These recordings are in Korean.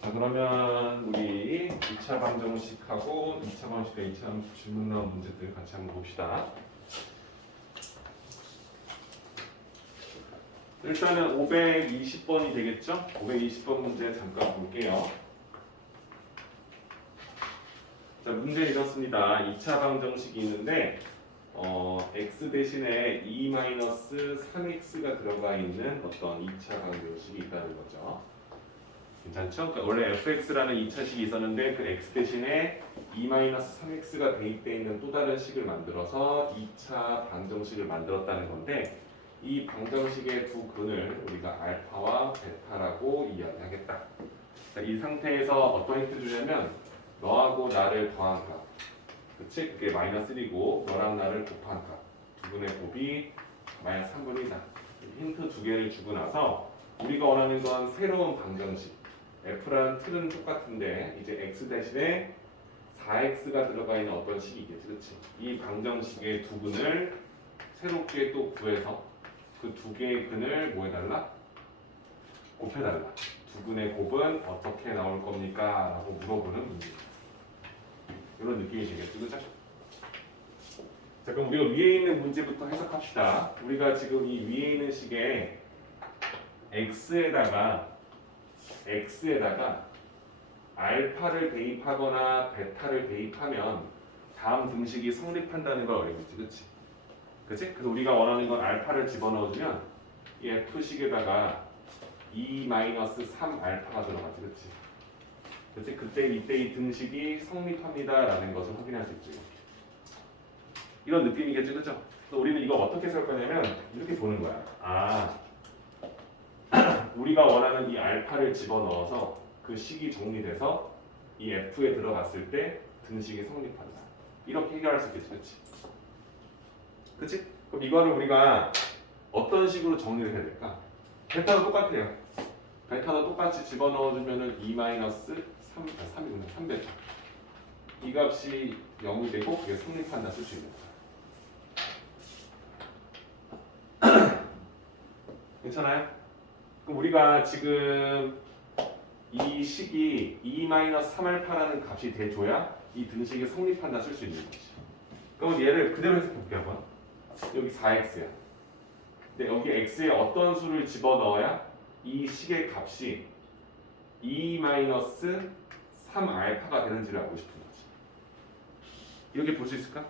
자, 그러면 우리 2차 방정식하고 2차 방정식과 2차 방정식 질문 나온 문제들 같이 한번 봅시다. 일단은 520번이 되겠죠? 520번 문제 잠깐 볼게요. 자, 문제 이렇습니다. 2차 방정식이 있는데 x 대신에 2-3x가 들어가 있는 어떤 2차 방정식이 있다는 거죠. 괜찮죠? 그러니까 원래 fx라는 2차식이 있었는데 그 x 대신에 2-3x가 대입되어 있는 또 다른 식을 만들어서 2차 방정식을 만들었다는 건데 이 방정식의 두 근을 우리가 알파와 베타라고 이야기하겠다. 자, 이 상태에서 어떤 힌트 주냐면 너하고 나를 더한 값, 그치? 그게 -1이고 너랑 나를 곱한 값, 두 분의 곱이 -3분의 1이다. 힌트 두 개를 주고 나서 우리가 원하는 건 새로운 방정식 f라는 틀은 똑같은데 이제 x 대신에 4x가 들어가 있는 어떤 식이 있겠지, 그치? 이 방정식의 두 근을 새롭게 또 구해서 그 두 개의 근을 뭐 해달라? 곱해달라. 두 근의 곱은 어떻게 나올 겁니까? 라고 물어보는 문제입니다. 이런 느낌이 되겠죠, 그죠? 자, 그럼 우리가 위에 있는 문제부터 해석합시다. 우리가 지금 이 위에 있는 식에 x에다가 알파를 대입하거나 베타를 대입하면 다음 등식이 성립한다는 걸 알겠지, 그치? 그치? 그래서 우리가 원하는 건 알파를 집어넣어주면 이 f식에다가 2-3 알파가 들어가지, 그치? 그치? 그때 이때 이 등식이 성립합니다라는 것을 확인할 수 있죠. 이런 느낌이겠죠, 그죠? 그래서 우리는 이거 어떻게 쓸 거냐면 이렇게 보는 거야. 우리가 원하는 이 알파를 집어넣어서 그 식이 정리돼서 이 f에 들어갔을 때 등식이 성립한다. 이렇게 해결할 수 있겠지, 그치? 그치? 그럼 이거를 우리가 어떤 식으로 정리를 해야 될까? 베타도 똑같아요. 베타도 똑같이 집어넣어주면은 3베타. 이 값이 0이 되고 그게 성립한다 쓸 수 있는 거야. 괜찮아요? 그럼 우리가 지금 이 식이 2-3알파라는 값이 돼줘야 이 등식이 성립한다 쓸 수 있는 거지. 그럼 얘를 그대로 해석해볼게요. 한번. 여기 4x야. 근데 여기 x에 어떤 수를 집어넣어야 이 식의 값이 2-3알파가 되는지를 알고 싶은 거지. 이렇게 볼 수 있을까?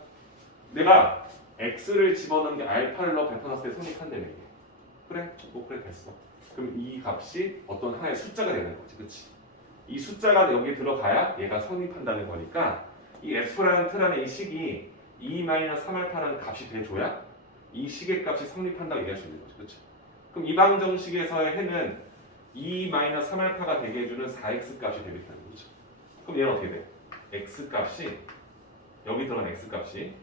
내가 x를 집어넣은 게 알파를 넣어 베타 넣었을 때 성립한다는 얘기야. 그래? 뭐 그래 됐어. 그럼 이 값이 어떤 하나의 숫자가 되는 거지, 그치? 이 숫자가 여기 들어가야 얘가 성립한다는 거니까 이 f라는 틀 안에 이 식이 2-3알파라는 값이 돼줘야 이 식의 값이 성립한다고 얘기할 수 있는 거죠, 그렇죠? 그럼 이 방정식에서의 해는 2-3알파가 되게 해주는 4x 값이 되겠다는 거죠. 그럼 얘는 어떻게 돼? x 값이 여기 들어간 x 값이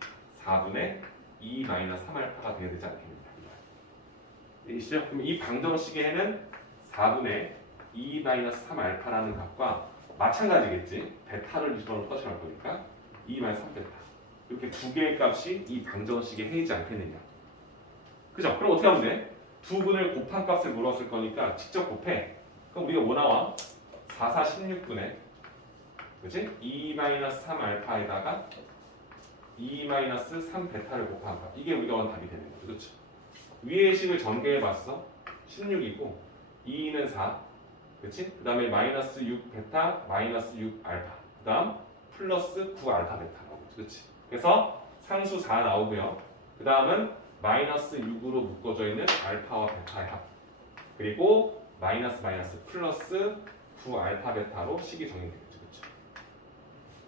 4분의 2-3알파가 되어야 되지 않겠느냐. 이시죠? 그럼 이 방정식의 해는 4분의 2-3알파라는 값과 마찬가지겠지. 베타를 집어넣을 것이 할 거니까 2-3베타. 이렇게 두 개의 값이 이 방정식의 해이지 않겠느냐. 그죠? 그럼 어떻게 하면 돼? 두 분을 곱한 값을 물었을 거니까 직접 곱해. 그럼 우리가 뭐 나와? 4, 4, 16분의 그치? 2-3알파에다가 2-3베타를 곱한 값. 이게 우리가 원 답이 되는 거죠. 그렇죠? 위의 식을 전개해봤어. 16이고 2는 4. 그치? 그 다음에 -6 베타, -6 알파. 그 다음 플러스 9 알파 베타 나오죠. 그치? 그래서 상수 4 나오고요. 그 다음은 -6으로 묶어져 있는 알파와 베타의 합. 그리고 마이너스 플러스 9 알파 베타로 식이 정리되겠죠. 그치?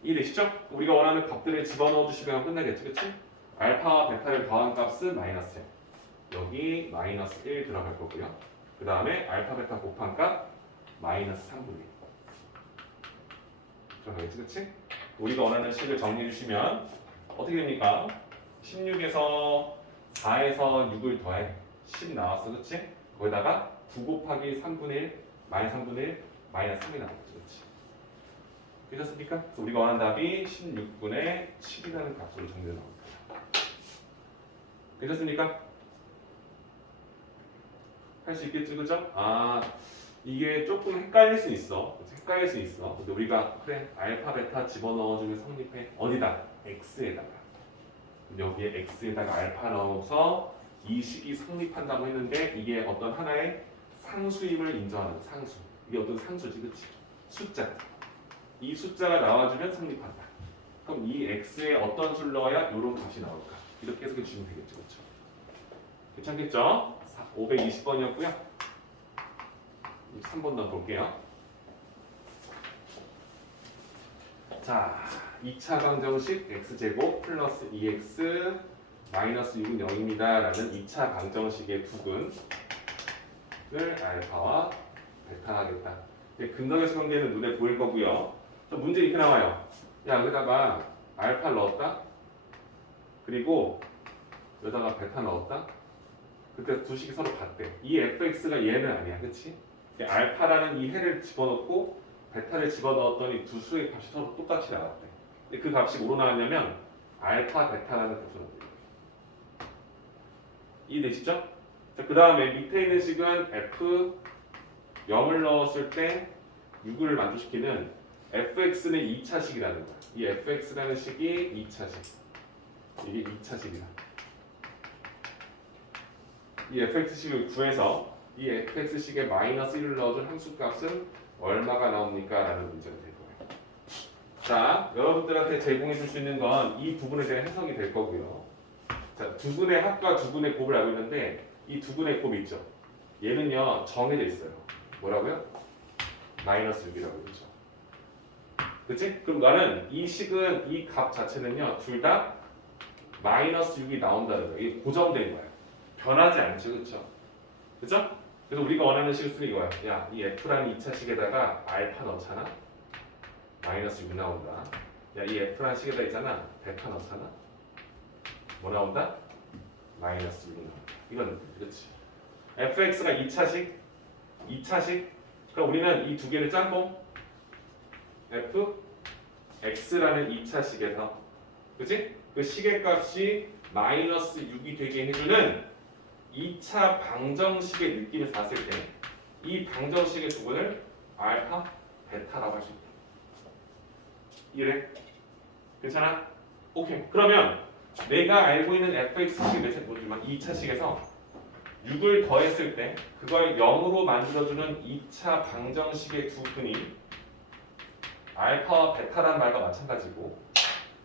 이해되시죠? 우리가 원하는 값들을 집어넣어 주시면 끝나겠죠. 그치? 알파와 베타를 더한 값은 -1. 여기 -1 들어갈 거고요. 그 다음에 알파 베타 곱한 값 -3분의 1 들어가겠지, 그치? 우리가 원하는 식을 정리해 주시면 어떻게 됩니까? 16에서 4에서 6을 더해 10 나왔어, 그치? 거기다가 9 곱하기 3분의 1 -3분의 1 -3이 나왔죠, 그치? 되셨습니까? 그래서 우리가 원하는 답이 16분의 7이라는 값으로 정리해 나옵니다. 되셨습니까? 할 수 있겠지, 그죠? 이게 조금 헷갈릴 수 있어. 헷갈릴 수 있어. 근데 우리가 그래 알파 베타 집어넣어주면 성립해. 어디다? x에다가. 여기에 x에다가 알파 넣어서 이 식이 성립한다고 했는데 이게 어떤 하나의 상수임을 인정하는 상수. 이게 어떤 상수지, 그치? 숫자. 이 숫자가 나와주면 성립한다. 그럼 이 x에 어떤 수를 넣어야 이런 값이 나올까? 이렇게 해석해 주시면 되겠죠, 그렇죠? 괜찮겠죠? 520번이었고요. 3번 더 볼게요. 자, 2차 방정식 x제곱 플러스 2x 마이너스 6은 0입니다 라는 2차 방정식의 부분을 알파와 베타 하겠다. 근각에서 관계는 눈에 보일 거고요. 문제 이렇게 나와요. 야, 여기다가 알파 넣었다. 그리고 여기다가 베타 넣었다. 그때 두 식이 서로 같대. 이 fx가 얘는 아니야, 그렇지? 알파라는 이 해를 집어넣고 베타를 집어넣었더니 두 수의 값이 서로 똑같이 나왔대. 근데 그 값이 뭐로 나왔냐면 알파 베타라는 값으로 나왔대. 이해되시죠? 자, 그 다음에 밑에 있는 식은 f 0을 넣었을 때 6을 만족시키는 fx는 2차식이라는 거야. 이 fx라는 식이 2차식. 이게 2차식이다. 이 fx식을 구해서 이 fx식에 마이너스 1을 넣어준 함수값은 얼마가 나옵니까? 라는 문제가 될 거예요. 자, 여러분들한테 제공해 줄 수 있는 건 이 부분에 대한 해석이 될 거고요. 자, 두근의 합과 두근의 곱을 알고 있는데 이 두근의 곱이 있죠. 얘는요 정해져 있어요. 뭐라고요? 마이너스 6이라고 그러죠. 그치? 그럼 나는 이 식은 이 값 자체는요 둘 다 마이너스 6이 나온다는 거예요. 이게 고정된 거예요. 변하지 않죠, 그렇죠? 그죠? 그래서 우리가 원하는 식을 쓰는 이거야. 야, 이 f라는 2차식에다가 알파 넣잖아. 마이너스 6 나온다. 야, 이 f라는 식에다 있잖아. 베타 넣잖아. 뭐 나온다? 마이너스 6 나온다. 이건 그렇지. fx가 2차식, 2차식. 그럼 우리는 이 두 개를 짬뽕. f x라는 2차식에서, 그렇지? 그 식의 값이 마이너스 6이 되게 해주는 2차 방정식의 느낌에서 봤을 때 이 방정식의 부분을 알파, 베타라고 할 수 있다. 이래? 괜찮아? 오케이. 그러면 내가 알고 있는 fx식이 몇 차식 모르지만 2차식에서 6을 더했을 때 그걸 0으로 만들어주는 2차 방정식의 두 근이 알파와 베타라는 말과 마찬가지고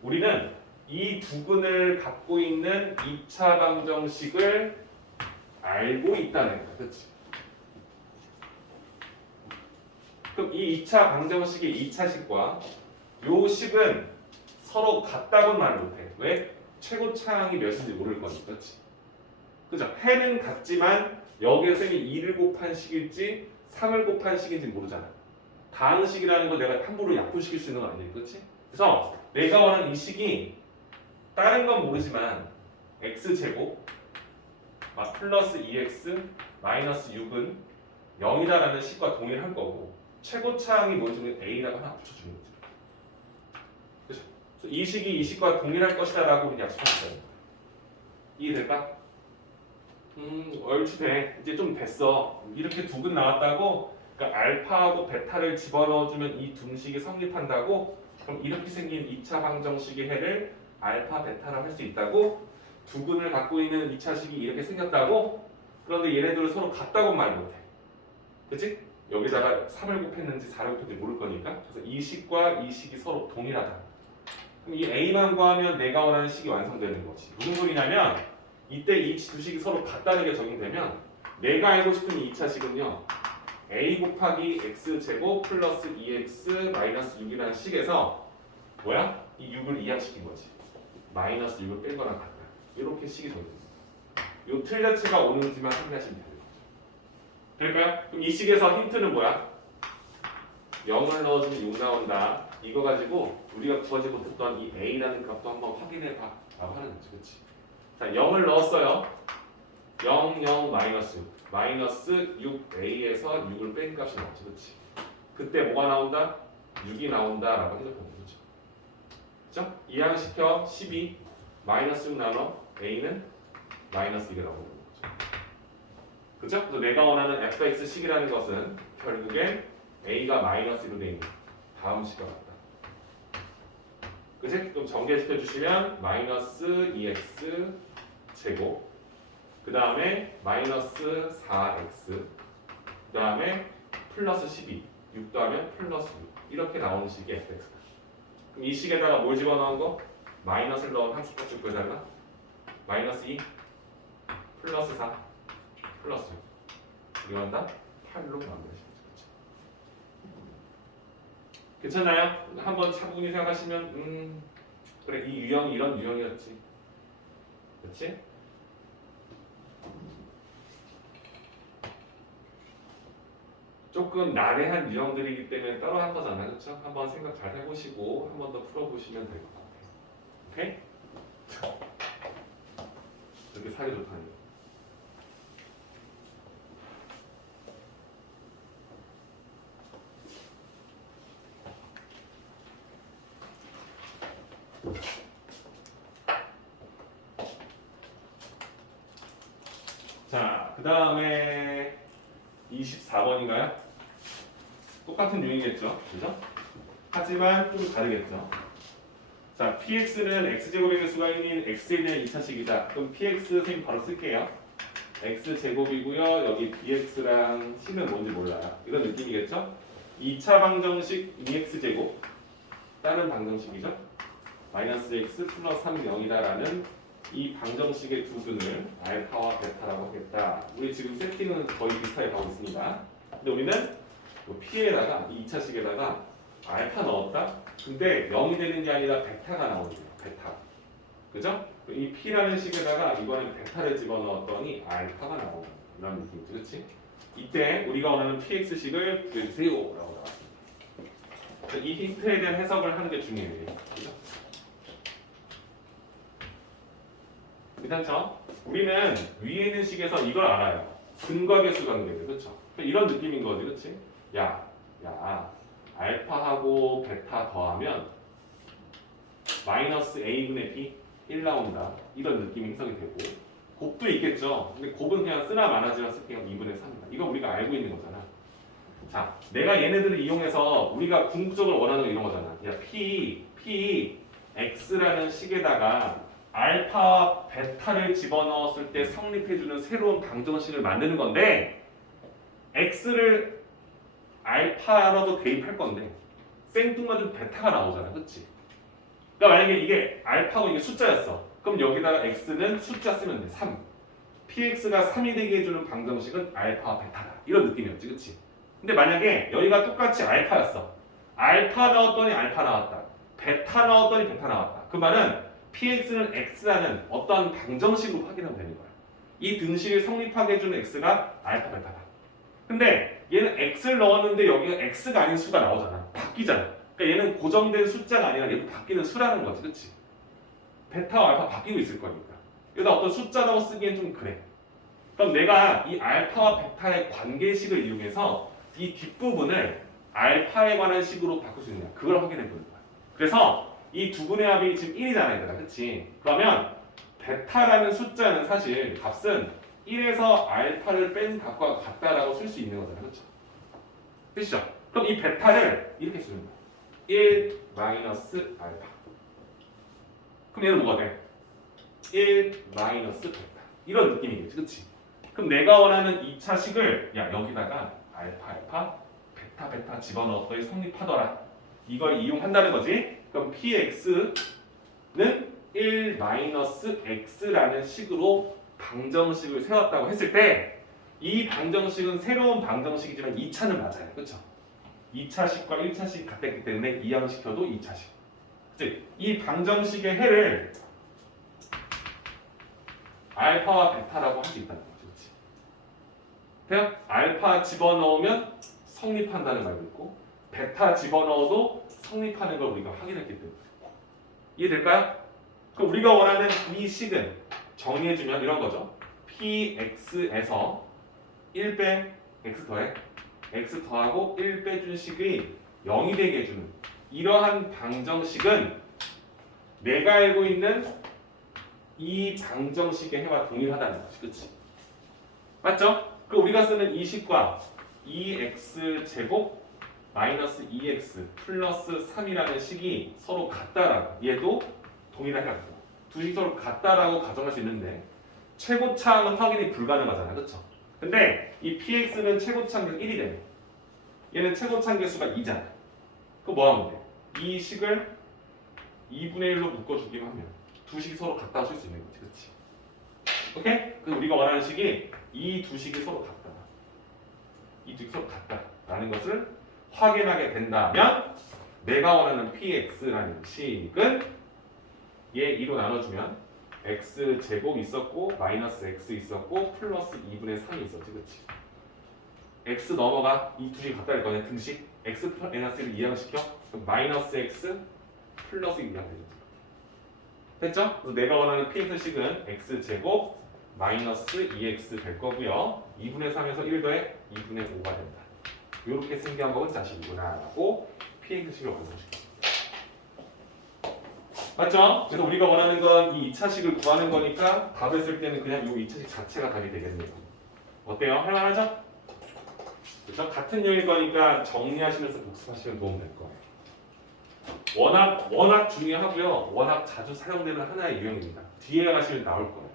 우리는 이 두 근을 갖고 있는 2차 방정식을 알고 있다는 거야. 그렇지? 그럼 이 2차 방정식의 2차식과 요 식은 서로 같다고는 말 못해. 왜? 최고차항이 몇인지 모를 거니까. 그렇지? 그죠? 해는 같지만 여기에 쌤이 2를 곱한 식일지 3을 곱한 식인지 모르잖아. 다항식이라는 걸 내가 함부로 약분시킬 수 있는 건 아니에요. 그렇지? 그래서 내가 원하는 이 식이 다른 건 모르지만 x제곱 플러스 2x 마이너스 6은 0이다라는 식과 동일할 거고 최고차항이 뭔지는 a라고 하나 붙여주는 거죠. 그렇죠? 그래서 이 식이 이 식과 동일할 것이다라고 우리 약속하는 거예요. 이해될까? 얼추 돼. 이제 좀 됐어. 이렇게 두 근 나왔다고 그러니까 알파하고 베타를 집어넣어주면 이 둥식이 성립한다고 그럼 이렇게 생긴 2차 방정식의 해를 알파, 베타라고 할 수 있다고 두 근을 갖고 있는 2차식이 이렇게 생겼다고 그런데 얘네들은 서로 같다고 말 못해. 그치? 여기다가 3을 곱했는지 4를 곱했는지 모를 거니까 그래서 이 식과 이 식이 서로 동일하다. 그럼 이 A만 구하면 내가 원하는 식이 완성되는 거지. 무슨 소리냐면 이때 이 두 식이 서로 같다는 게 적용되면 내가 알고 싶은 이 2차식은요 A 곱하기 x제곱 플러스 2x 마이너스 6이라는 식에서 뭐야? 이 6을 이항시킨 거지. 마이너스 6을 뺀 거랑 같다. 이렇게 식이 정해집니다. 요 틀 자체가 오는지만 확인하시면 되는 거죠. 될까요? 그럼 이 식에서 힌트는 뭐야? 0을 넣어주면 6 나온다. 이거 가지고 우리가 구하지 못했던 이 a라는 값도 한번 확인해봐 라고 하는 거지. 그치? 자, 0을 넣었어요. 0, 0, 마이너스 6. 마이너스 6a에서 6을 뺀 값이 나오지. 그치? 그때 뭐가 나온다? 6이 나온다 라고 해석하는 거죠. 그쵸? 이항시켜 12 마이너스 6 나눠 a는 마이너스 2가 나오는 거죠. 그죠? 그래서 내가 원하는 fx식이라는 것은 결국엔 a가 마이너스 1로 돼 있는 다음 식과 같다. 그치? 그럼 전개시켜 주시면 마이너스 2x 제곱 그 다음에 마이너스 4x 그 다음에 플러스 12 6 더하면 플러스 6 이렇게 나오는 식이 fx다. 그럼 이 식에다가 뭘 집어넣은 거? 마이너스를 넣은 함수값 구해달라. 마이너스 2 플러스 4 플러스 6 이거 한다? 8로 만들어주시면 되죠. 괜찮아요? 한번 차분히 생각하시면 그래 이 유형이 이런 유형이었지. 그렇지? 조금 난해한 유형들이기 때문에 따로 한 거잖아요. 그렇죠? 한번 생각 잘 해보시고 한 번 더 풀어보시면 될 것 같아요. 오케이? 이렇게 사이 좋다니. 자, 그 다음에 24번인가요? 똑같은 유형이겠죠? 그죠? 하지만 좀 다르겠죠? 자, px는 x제곱의 수가 있는 x에 대한 2차식이다. 그럼 px 선생님 바로 쓸게요. x제곱이고요. 여기 bx랑 c는 뭔지 몰라요. 이런 느낌이겠죠? 2차 방정식 2x제곱 다른 방정식이죠? 마이너스 x 플러스 3 0이다라는 이 방정식의 두 근을 알파와 베타라고 하겠다. 우리 지금 세팅은 거의 비슷하게 가고 있습니다. 근데 우리는 p에다가 이 2차식에다가 알파 넣었다. 근데 0이 되는 게 아니라 베타가 나오네요. 베타. 그죠? 이 p라는 식에다가 이번엔 베타를 집어넣었더니 알파가 나오는 이런 느낌이죠. 그렇지? 이때 우리가 원하는 px식을 구해주세요 라고 나왔습니다. 이 힌트에 대한 해석을 하는 게 중요해요. 그죠? 괜찮죠? 우리는 위에 있는 식에서 이걸 알아요. 근과 계수 관계를. 그렇죠? 이런 느낌인 거지. 그렇지? 야, 알파하고 베타 더하면 마이너스 a분의 b 1 나온다. 이런 느낌이 해석이 되고 곱도 있겠죠. 근데 곱은 그냥 쓰나 마나지나 쓸게요. 2분의 3이다. 이거 우리가 알고 있는 거잖아. 자, 내가 얘네들을 이용해서 우리가 궁극적으로 원하는 거 이런 거잖아. 야, p x라는 식에다가 알파, 베타를 집어넣었을 때 성립해주는 새로운 방정식을 만드는 건데 x를 알파라도 대입할 건데 생뚱맞은 베타가 나오잖아. 그치? 그러니까 만약에 이게 알파고 이게 숫자였어. 그럼 여기다가 x는 숫자 쓰면 돼. 3. px가 3이 되게 해주는 방정식은 알파와 베타다. 이런 느낌이었지. 그치? 근데 만약에 여기가 똑같이 알파였어. 알파 넣었더니 알파 나왔다. 베타 넣었더니 베타 나왔다. 그 말은 px는 x라는 어떤 방정식으로 확인하면 되는 거야. 이 등식을 성립하게 해주는 x가 알파, 베타다. 근데 얘는 x를 넣었는데 여기가 x가 아닌 수가 나오잖아. 바뀌잖아. 그러니까 얘는 고정된 숫자가 아니라 얘도 바뀌는 수라는 거지. 그치? 베타와 알파 바뀌고 있을 거니까. 여기다 어떤 숫자라고 쓰기엔 좀 그래. 그럼 내가 이 알파와 베타의 관계식을 이용해서 이 뒷부분을 알파에 관한 식으로 바꿀 수 있느냐. 그걸 확인해 보는 거야. 그래서 이 두 분의 합이 지금 1이잖아, 얘들아. 그치? 그러면 베타라는 숫자는 사실 값은 1에서 알파를 뺀 값과 같다라고 쓸 수 있는 거잖아. 그렇죠? 됐죠? 그럼 이 베타를 이렇게 쓰는 거야. 1 마이너스 알파. 그럼 얘는 뭐가 돼? 1 마이너스 베타. 이런 느낌이겠지. 그치? 그럼 내가 원하는 2차식을 야 여기다가 알파 베타 집어넣었더니 성립하더라. 이걸 이용한다는 거지. 그럼 px는 1 마이너스 x라는 식으로 방정식을 세웠다고 했을 때 이 방정식은 새로운 방정식이지만 2차는 맞아요. 그렇죠? 2차식과 1차식이 같았기 때문에 이항시켜도 2차식. 그치? 이 방정식의 해를 알파와 베타라고 할 수 있다는 거죠. 그치? 그냥 알파 집어넣으면 성립한다는 말도 있고 베타 집어넣어도 성립하는 걸 우리가 확인했기 때문에 이해될까요? 그럼 우리가 원하는 이 식은 정리해주면 이런 거죠. px에서 1 빼 x 더해 x 더하고 1 빼준 식이 0이 되게 해주는 이러한 방정식은 내가 알고 있는 이 방정식의 해와 동일하다는 거지. 그치? 맞죠? 그럼 우리가 쓰는 이 식과 2x 제곱 마이너스 2x 플러스 3이라는 식이 서로 같다라 얘도 동일하게 같고 두 식이 서로 같다라고 가정할 수 있는데 최고차항은 확인이 불가능하잖아, 그렇죠? 근데 이 px는 최고차항 1이 되네. 얘는 최고차항 개수가 2잖아. 그럼 뭐 하면 돼? 이 식을 2분의 1로 묶어주기만 하면 두 식이 서로 같다고 쓸 수 있는 거지, 그렇지? 오케이? 그래서 우리가 원하는 식이 이 두 식이 서로 같다. 이 두 식이 서로 같다라는 것을 확인하게 된다면 내가 원하는 px라는 식은 얘 2로 나눠주면 x 제곱 있었고 마이너스 x 있었고 플러스 2분의 3이 있었지, 그렇지? x 넘어가 이 두 식이 같다를 거냐 등식 x 마이너스를 이항시켜 그럼 마이너스 x 플러스 2가 되겠지. 됐죠? 그래서 내가 원하는 px식은 x 제곱 마이너스 2x 될 거고요. 2분의 3에서 1 더해 2분의 5가 된다. 이렇게 생겨한 거는 자식이구나라고 px식을 완성시킵니다. 맞죠? 그래서 우리가 원하는 건 이 2차식을 구하는 거니까 답을 쓸 때는 그냥 이 2차식 자체가 답이 되겠네요. 어때요? 할만하죠? 그렇죠? 같은 유형일 거니까 정리하시면서 복습하시면 도움 될 거예요. 워낙 중요하고요. 워낙 자주 사용되는 하나의 유형입니다. 뒤에 가시면 나올 거예요.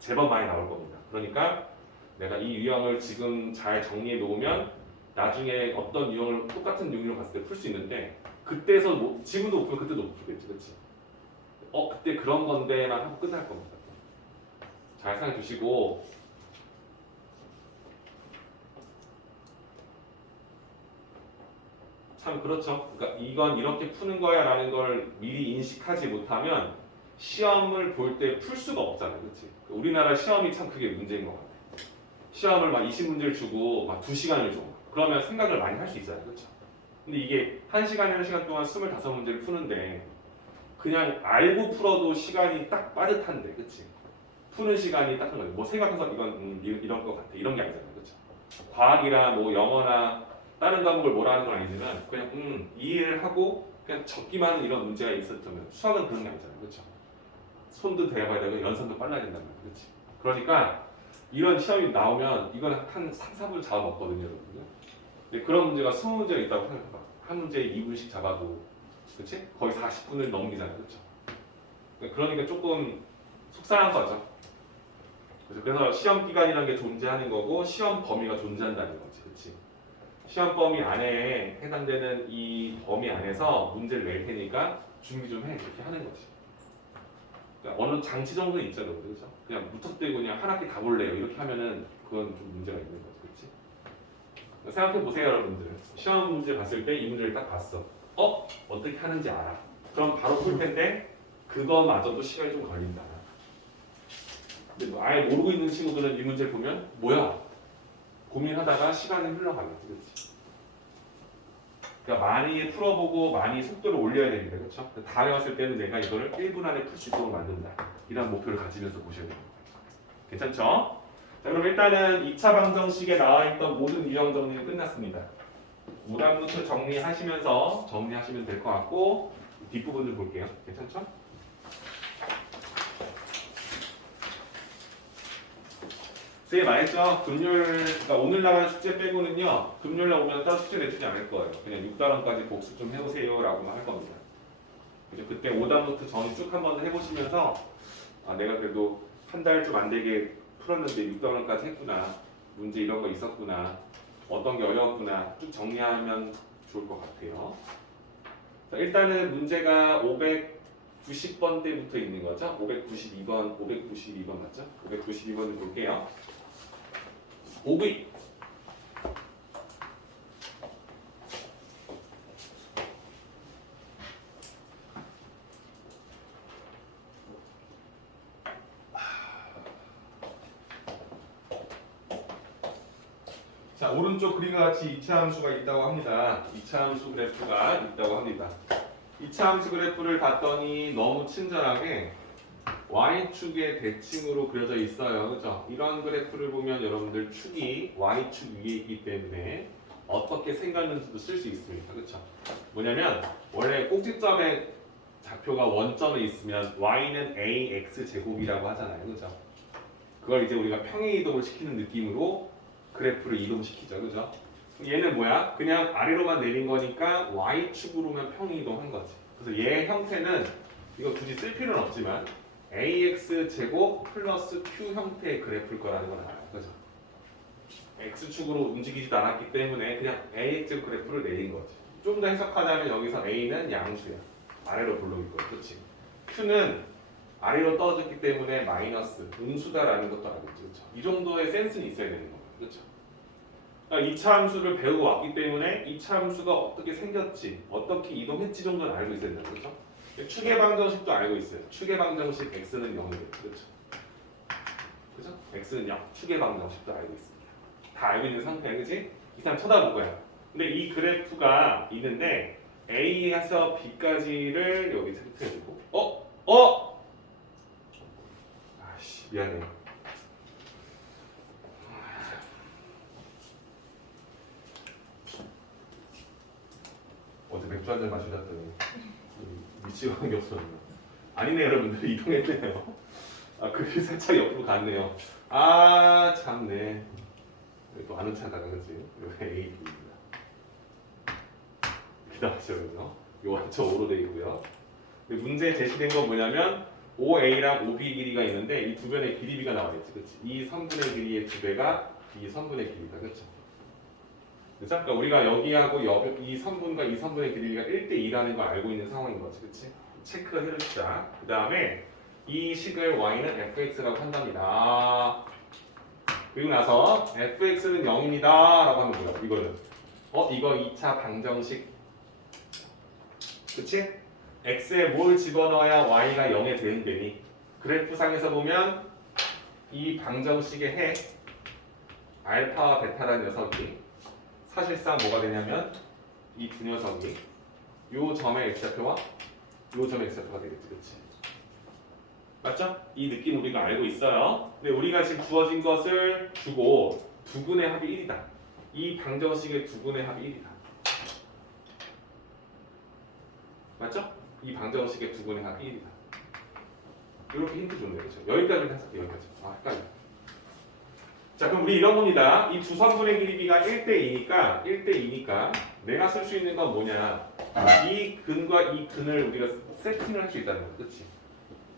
제법 많이 나올 겁니다. 그러니까 내가 이 유형을 지금 잘 정리해 놓으면 나중에 어떤 유형을 똑같은 유형으로 봤을 때 풀 수 있는데 그때서 지금도 못 풀면 그때도 못 풀겠지, 그렇지? 그때 그런 건데만 하고 끝날 겁니다. 잘 생각해 두시고 참 그렇죠. 그러니까 이건 이렇게 푸는 거야라는 걸 미리 인식하지 못하면 시험을 볼 때 풀 수가 없잖아요, 그렇지? 우리나라 시험이 참 그게 문제인 것 같아요. 시험을 막 20문제를 주고 막 2시간을 줘. 그러면 생각을 많이 할 수 있잖아요, 그렇죠? 근데 이게 1시간이나 1시간 동안 25문제를 푸는데 그냥 알고 풀어도 시간이 딱 빠듯한데, 그렇지? 푸는 시간이 딱 한 거예요. 뭐 생각해서 이건 이런 것 같아, 이런 게 아니잖아요, 그렇죠? 과학이나 뭐 영어나 다른 과목을 뭐라 하는 건 아니지만 그냥 이해를 하고 그냥 적기만 하는 이런 문제가 있었다면 수학은 그런 게 아니잖아요, 그렇죠? 손도 대봐야 되고 연산도 빨라야 된단 말이에요, 그렇지? 그러니까 이런 시험이 나오면 이건 한 3, 4분 잡아먹거든요, 여러분들. 근데 그런 문제가 20문제가 있다고 생각해봐. 한 문제에 2분씩 잡아도, 그렇지? 거의 40분을 넘기잖아요, 그렇죠? 그러니까 조금 속상한 거죠. 그래서 시험 기간이라는 게 존재하는 거고 시험 범위가 존재한다는 거지, 그렇지? 시험 범위 안에 해당되는 이 범위 안에서 문제를 낼 테니까 준비 좀 해, 이렇게 하는 거지. 그러니까 어느 장치 정도는 있잖아요, 그렇죠? 그냥 무턱대고 그냥 한 학기 가볼래요 이렇게 하면은 그건 좀 문제가 있는 거지, 그렇지? 생각해 보세요, 여러분들. 시험 문제 봤을 때 이 문제를 딱 봤어. 어떻게 하는지 알아. 그럼 바로 풀 텐데 그거마저도 시간이 좀 걸린다. 근데 뭐 아예 모르고 있는 친구들은 이 문제를 보면 뭐야? 고민하다가 시간이 흘러가겠지, 그렇지? 그러니까 많이 풀어보고 많이 속도를 올려야 됩니다, 그렇죠? 다 외웠을 때는 내가 이거를 1분 안에 풀 수 있도록 만든다. 이런 목표를 가지면서 보셔야 됩니다. 괜찮죠? 자, 그럼 일단은 2차 방정식에 나와 있던 모든 유형 정리는 끝났습니다. 5단부터 정리하시면 될 것 같고 뒷부분 좀 볼게요. 괜찮죠? 선생님 말했죠? 그러니까 오늘 나가는 숙제 빼고는요. 금요일날 오면 따로 숙제 내주지 않을 거예요. 그냥 6단원까지 복습 좀 해보세요 라고만 할 겁니다. 그때 5단부터 정리 쭉 한번 해보시면서 내가 그래도 한 달 좀 안 되게 풀었는데 6단원까지 했구나. 문제 이런 거 있었구나. 어떤 게 어려웠구나. 쭉 정리하면 좋을 것 같아요. 자, 일단은 문제가 590번 때부터 있는 거죠. 592번 맞죠? 592번을 볼게요. 5위. 자, 오른쪽 그림과 같이 2차 함수가 있다고 합니다. 2차 함수 그래프가 있다고 합니다. 2차 함수 그래프를 봤더니 너무 친절하게 y축의 대칭으로 그려져 있어요. 그죠? 이런 그래프를 보면 여러분들 축이 y축 위에 있기 때문에 어떻게 생겼는지도 쓸 수 있습니다. 그렇죠? 뭐냐면 원래 꼭지점의 좌표가 원점에 있으면 y는 ax 제곱이라고 하잖아요. 그죠? 그걸 이제 우리가 평행 이동을 시키는 느낌으로 그래프를 이동시키죠. 그죠? 얘는 뭐야? 그냥 아래로만 내린 거니까 y축으로만 평이동한 거지. 그래서 얘 형태는 이거 굳이 쓸 필요는 없지만 ax 제곱 플러스 q 형태의 그래프일 거라는 건 알아요. 그죠? x축으로 움직이지도 않았기 때문에 그냥 ax 제곱 그래프를 내린 거지. 좀 더 해석하자면 여기서 a는 양수야. 아래로 돌려올 거야. 그렇지? q는 아래로 떨어졌기 때문에 마이너스 음수다라는 것도 알겠지. 그렇죠? 이 정도의 센스는 있어야 되는 거야. 그렇죠? 그러니까 2차 함수를 배우고 왔기 때문에 2차 함수가 어떻게 생겼지, 어떻게 이동했지 정도는 알고 있어야 된다. 그렇죠? 축의 방정식도 알고 있어요. 축의 방정식 x는 0이래요. 그렇죠? 그죠? x는 0. 축의 방정식도 알고 있습니다. 다 알고 있는 상태, 그지? 이 사람 쳐다볼 거야. 근데 이 그래프가 있는데 A에서 B까지를 여기 체크해주고, 아씨 미안해. 어제 맥주 한잔 마시셨더니 미치고 게 없었네. 아니네 여러분들 이동했네요. 그게 살짝 옆으로 갔네요. 참네. 또 아는 차다가 그치? 이거 A, B입니다. 기다리죠, 그죠? 요 완전 O로 돼 있고요. 근데 문제 제시된 건 뭐냐면 OA랑 OB 길이가 있는데 이 두 변의 길이 B가 나와있지, 그치? 이 선분의 길이의 두 배가 이 선분의 길이다, 그쵸? 그죠? 그러니까 우리가 여기하고 이 선분과 이 선분의 길이가 1대2라는 걸 알고 있는 상황인 거지, 그치? 체크를 해줍시다. 그 다음에 이 식을 y는 fx라고 한답니다. 그리고 나서 fx는 0입니다 라고 하면 뭐야? 이거는 이거 2차 방정식, 그치? x에 뭘 집어넣어야 y가 0에 되니? 그래프상에서 보면 이 방정식의 해 알파와 베타라는 녀석이 사실상 뭐가 되냐면 이 두 녀석이 요 점의 x좌표와 요 점의 x좌표가 되겠지, 그치? 맞죠? 이 느낌 우리가 알고 있어요. 근데 우리가 지금 주어진 것을 두고 두근의 합이 1이다. 이 방정식의 두근의 합이 1이다. 맞죠? 이 방정식의 두근의 합이 1이다. 이렇게 힌트 줬네요. 그렇죠? 여기까지는 해석해, 여기까지. 헷갈려. 자, 그럼 우리 이런 겁니다. 이 두 선분의 길이 B가 1대2니까 내가 쓸 수 있는 건 뭐냐? 이 근과 이 근을 우리가 세팅을 할 수 있다는 거야. 그렇지?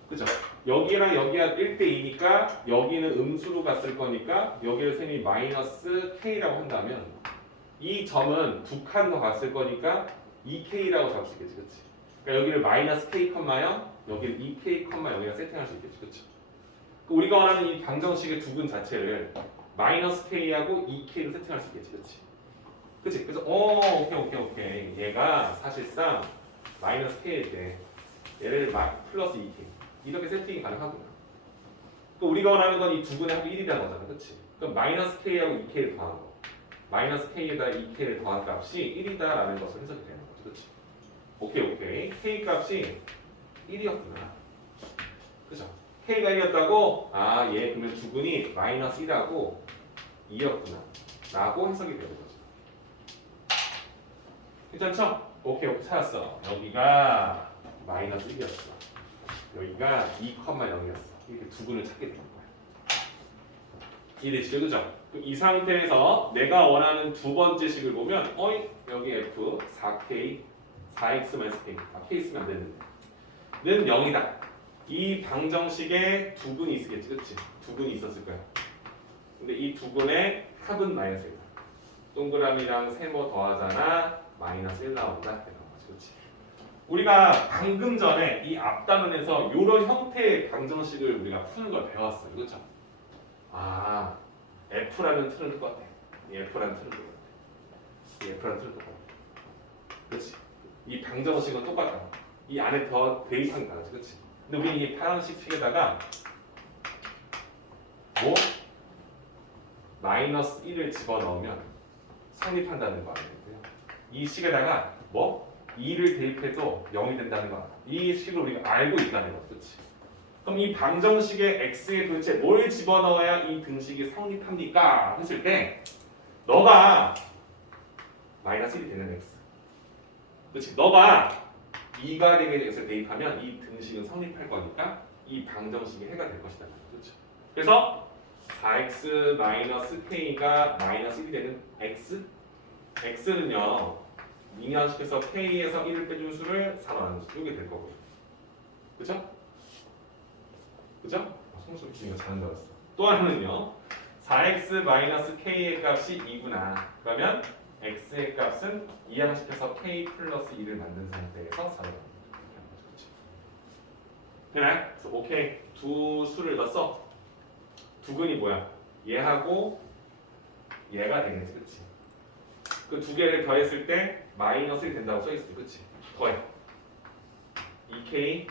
그죠? 여기랑 여기가 1대2니까 여기는 음수로 갔을 거니까 여기를 셈이 마이너스 K라고 한다면 이 점은 두 칸 더 갔을 거니까 2K라고 잡을 수 있겠지, 그치? 그러니까 여기를 마이너스 K, 0 여기를 2K, 0이라 세팅할 수 있겠지, 그치? 우리가 원하는 이 방정식의 두근 자체를 마이너스 K하고 2K로 세팅할 수 있겠지, 그치? 그치? 그래서 오케이. 얘가 사실상 마이너스 K일 때 얘를 플러스 2K 이렇게 세팅이 가능하구나. 그럼 우리가 원하는 건 이 두근의 합이 1이라는 거잖아, 그치? 그럼 마이너스 K하고 2K를 더한 거, 마이너스 K에다 2K를 더한 값이 1이다라는 것을 해석이 되는 거지, 그치? 오케이. K 값이 1이었구나. 그죠? K가 1이었다고? 얘 그러면 두근이 마이너스 1하고 2였구나 라고 해석이 되는 거죠. 괜찮죠? 오케이 찾았어. 여기가 마이너스 1이었어. 여기가 2,0이었어. 이렇게 두근을 찾게 되는 거야. 이해되시죠? 그죠? 이 상태에서 내가 원하는 두 번째 식을 보면 여기 F 4K 4X-K K 쓰면 안 되는데 는 0이다. 이 방정식에 두근이 있겠지, 그치? 두근이 있었을 거야. 근데 이 두근의 합은 마이너스 1이다. 동그라미랑 세모 더하잖아. 마이너스 1 나온다. 이런 거지, 그치? 우리가 방금 전에 이 앞단원에서 이런 형태의 방정식을 우리가 푸는 걸 배웠어요, 그렇죠? F라는 틀은 똑같아. 이 F라는 틀은 똑같아. 이 F라는 틀은 똑같아. 그렇지? 이 방정식은 똑같아. 이 안에 더 대입한 거 알지, 그렇지? 근데 우리 이 파란색 식에다가 마이너스 1을 집어넣으면 성립한다는 거 아니고요. 이 식에다가 2를 대입해도 0이 된다는 거 알아. 이 식을 우리가 알고 있다는 거, 그렇지? 그럼 이 방정식의 x에 도대체 뭘 집어넣어야 이 등식이 성립합니까? 했을 때 너가 마이너스 1이 되는 x, 그렇지? 너가 2가 되게 x를 대입하면 이 등식은 성립할 거니까 이 방정식이 해가 될 것이다. 그렇죠? 그래서 4x-k가 마이너스 1이 되는 x x는요 인양식해서 k에서 1을 빼준 수를 4로 나누는 수 이게 될 거고요. 그죠? 그죠? 송수기 기가 잘한다 그랬어. 또 하나는요 4x-k의 값이 2구나. 그러면 x의 값은 이항식해서 k 플러스 2를 만든 상태에서 4로 나누는 거죠. 되나요? 그래서 오케이 두 수를 넣었어. 두근이 뭐야? 얘하고 얘가 되겠지, 그렇지? 그 두 개를 더했을 때 마이너스 된다고 써 있어, 그렇지? 더해. 2k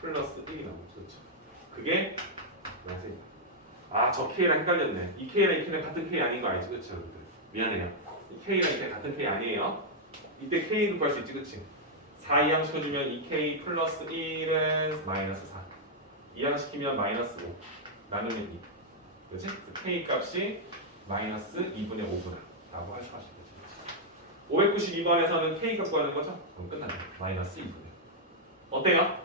플러스 1이 나오죠, 그렇죠? 그게 뭐지? 아, 저 k랑 헷갈렸네. 이 k랑 이 k는 같은 k 아닌 거 알지, 그렇죠, 여러분들? 미안해요. 이 k랑 이 k 같은 k 아니에요. 이때 k를 구할 수 있지, 그렇지? 4 이항시켜주면 2k 플러스 1은 마이너스 4. 이항시키면 마이너스 5 나누면 2. 그렇지? k 값이 마이너스 2분의 5구나 라고 할 수 있겠지. 592번에서는 k 값 구하는 거죠? 그럼 끝나네. 마이너스 2분의. 어때요?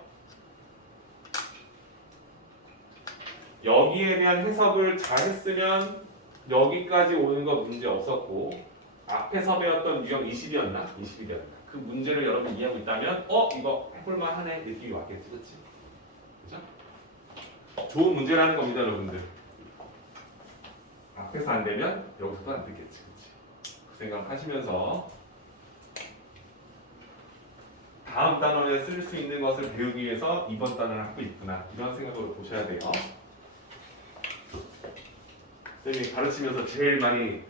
여기에 대한 해석을 잘 했으면 여기까지 오는 거 문제 없었고 앞에서 배웠던 유형 20이었나? 21이었나? 그 문제를 여러분 이해하고 있다면 이거 해볼만 하네 느낌이 왔겠지, 그치? 그죠? 좋은 문제라는 겁니다, 여러분들. 앞에서 안 되면 여기서도 안 되겠지, 그치? 그 생각 하시면서 다음 단원에 쓸 수 있는 것을 배우기 위해서 이번 단원을 하고 있구나 이런 생각으로 보셔야 돼요. 선생님이 가르치면서 제일 많이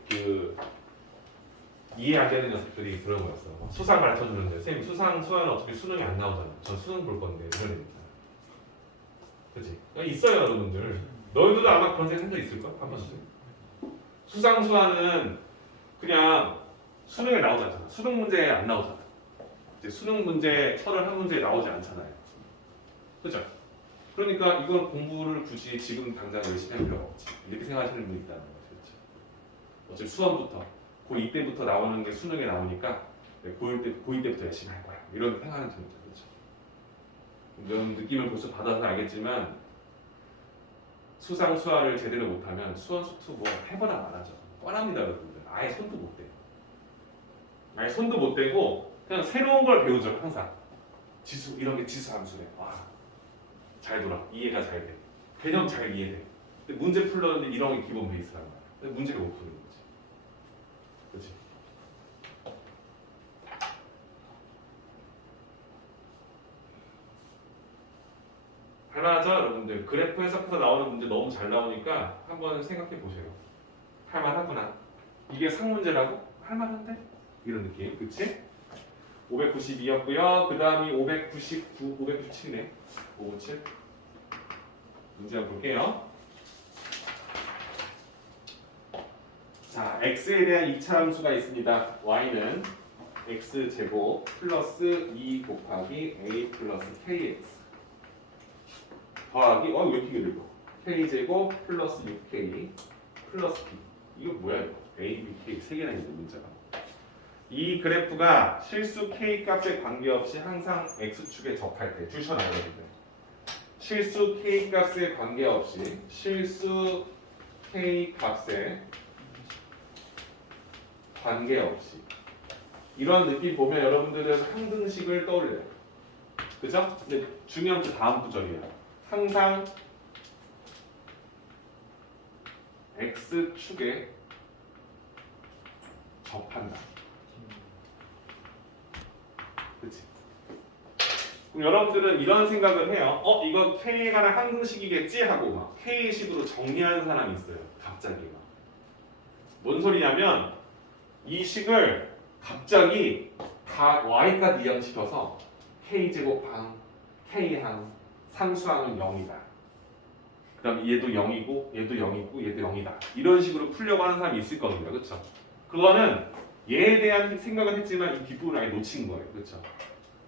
이해 안 되는 녀석들이 그런 거였어. 수상 가르쳐 주는데 선생님 수상 수학은 어차피 수능이 안 나오잖아. 전 수능 볼 건데 이런 애 있잖아. 그렇지? 있어요, 여러분들. 너희들도 아마 그런 생각 한적 있을 거야. 한 번씩. 수상 수학은 그냥 수능에 나오지 않잖아. 수능 문제에 안 나오잖아. 이제 수능 문제 31문제에 나오지 않잖아요. 그죠? 그러니까 이건 공부를 굳이 지금 당장 열심히 할 필요가 없지. 이렇게 생각하시는 분이 있다는 거죠. 그렇죠? 어차피 수험부터 고2 때부터 나오는 게 수능에 나오니까 고2 때부터 열심히 할 거야. 이런 생각하는 분이죠. 그렇죠? 이런 느낌을 벌써 받아서 알겠지만 수상 수화를 제대로 못하면 수원 수투 뭐 해보다 말하죠. 뻔합니다, 여러분들. 아예 손도 못 대. 아예 손도 못 대고 그냥 새로운 걸 배우죠, 항상. 지수 이런 게 지수 함수래. 와, 잘 돌아. 이해가 잘 돼. 개념 잘 이해돼. 근데 문제 풀려는데 이런 게 기본 베이스란 말이야. 근데 문제를 못 푸는 거지. 그렇지? 할만하죠, 여러분들? 그래프 해석해서 나오는 문제 너무 잘 나오니까 한번 생각해 보세요. 할만하구나. 이게 상문제라고? 할만한데? 이런 느낌, 그치? 592였고요. 그 다음이 599, 597이네. 557. 문제 한번 볼게요. 자, x에 대한 2차 함수가 있습니다. y는 x제곱 플러스 2 곱하기 a 플러스 kx 더하기 왜 이렇게 길어? k제곱 플러스 6k 플러스 b. 이거 뭐야 이거? a, b, k 세 개나 있는 문자가. 이 그래프가 실수 k 값에 관계없이 항상 x축에 접할 때 주셔나가거든요. 실수 k 값에 관계없이 실수 k 값에 관계없이 이런 느낌 보면 여러분들은 항등식을 떠올려요. 그죠? 근데 중요한 그 다음 구절이야. 항상 x축에 접한다. 그치? 그럼 여러분들은 이런 생각을 해요. 이거 K에 관한 항등식이겠지? 하고 막 K식으로 정리하는 사람이 있어요. 갑자기 막. 뭔 소리냐면 이 식을 갑자기 다 Y까지 이항시켜서 K제곱항, K항, 상수항은 0이다. 그 다음 얘도 0이고 얘도 0이고 얘도 0이다. 이런 식으로 풀려고 하는 사람이 있을 겁니다. 그렇죠? 그거는 얘에 대한 생각은 했지만 이 뒷부분을 아예 놓친 거예요. 그렇죠?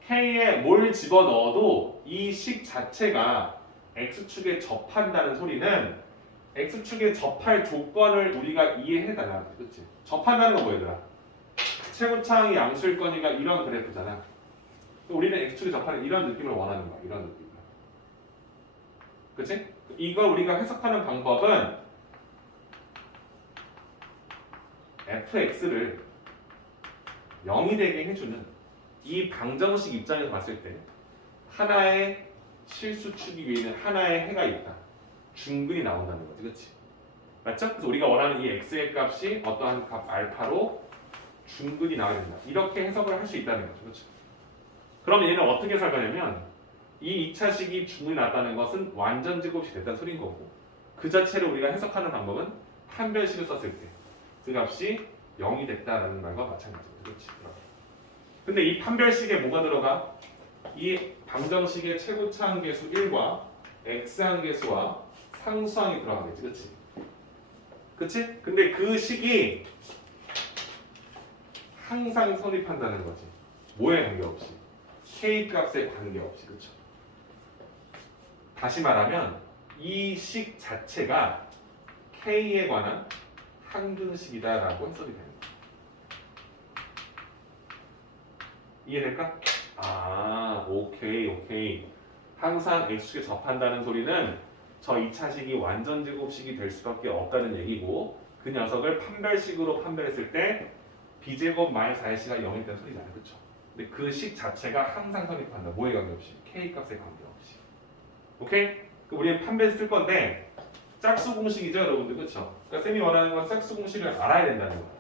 K에 뭘 집어넣어도 이 식 자체가 X축에 접한다는 소리는 X축에 접할 조건을 우리가 이해해달라는 거지. 그치? 접한다는 건 뭐얘들아? 최고차항이 양수일 거니까 이런 그래프잖아. 우리는 X축에 접하는 이런 느낌을 원하는 거야. 이런 느낌. 그치? 이걸 우리가 해석하는 방법은 fx를 0이 되게 해주는 이 방정식 입장에서 봤을 때 하나의 실수축이 위에 있는 하나의 해가 있다. 중근이 나온다는 거지, 그렇지? 맞죠? 그래서 우리가 원하는 이 x의 값이 어떠한 값 알파로 중근이 나와야 된다. 이렇게 해석을 할 수 있다는 거죠, 그렇죠? 그럼 얘는 어떻게 해석할 거냐면 이 2차식이 중근이 나왔다는 것은 완전 제곱이 됐다는 소린 거고 그 자체를 우리가 해석하는 방법은 판별식을 썼을 때 그 값이 0이 됐다라는 말과 마찬가지죠, 그렇지? 근데 이 판별식에 뭐가 들어가? 이 방정식의 최고차 함계수 1과 x 함계수와 상수항이 들어가겠지, 그렇지? 그치? 근데 그 식이 항상 성립한다는 거지. 뭐에 관계없이? k 값에 관계없이, 그렇죠? 다시 말하면 이 식 자체가 k에 관한 항등식이다라고 해석이 됩니다. 이해될까? 아, 오케이. 항상 x축에 접한다는 소리는 저 2차식이 완전 제곱식이 될 수밖에 없다는 얘기고 그 녀석을 판별식으로 판별했을 때 b제곱 마이너스 4c가 0이 되는 소리잖아요, 그렇죠? 근데 그 식 자체가 항상 성립한다. 뭐에 관계없이? k 값에 관계없이. 오케이? 그럼 우리는 판별 쓸 건데 짝수 공식이죠, 여러분들, 그렇죠? 그러니까 쌤이 원하는 건 짝수 공식을 알아야 된다는 거야.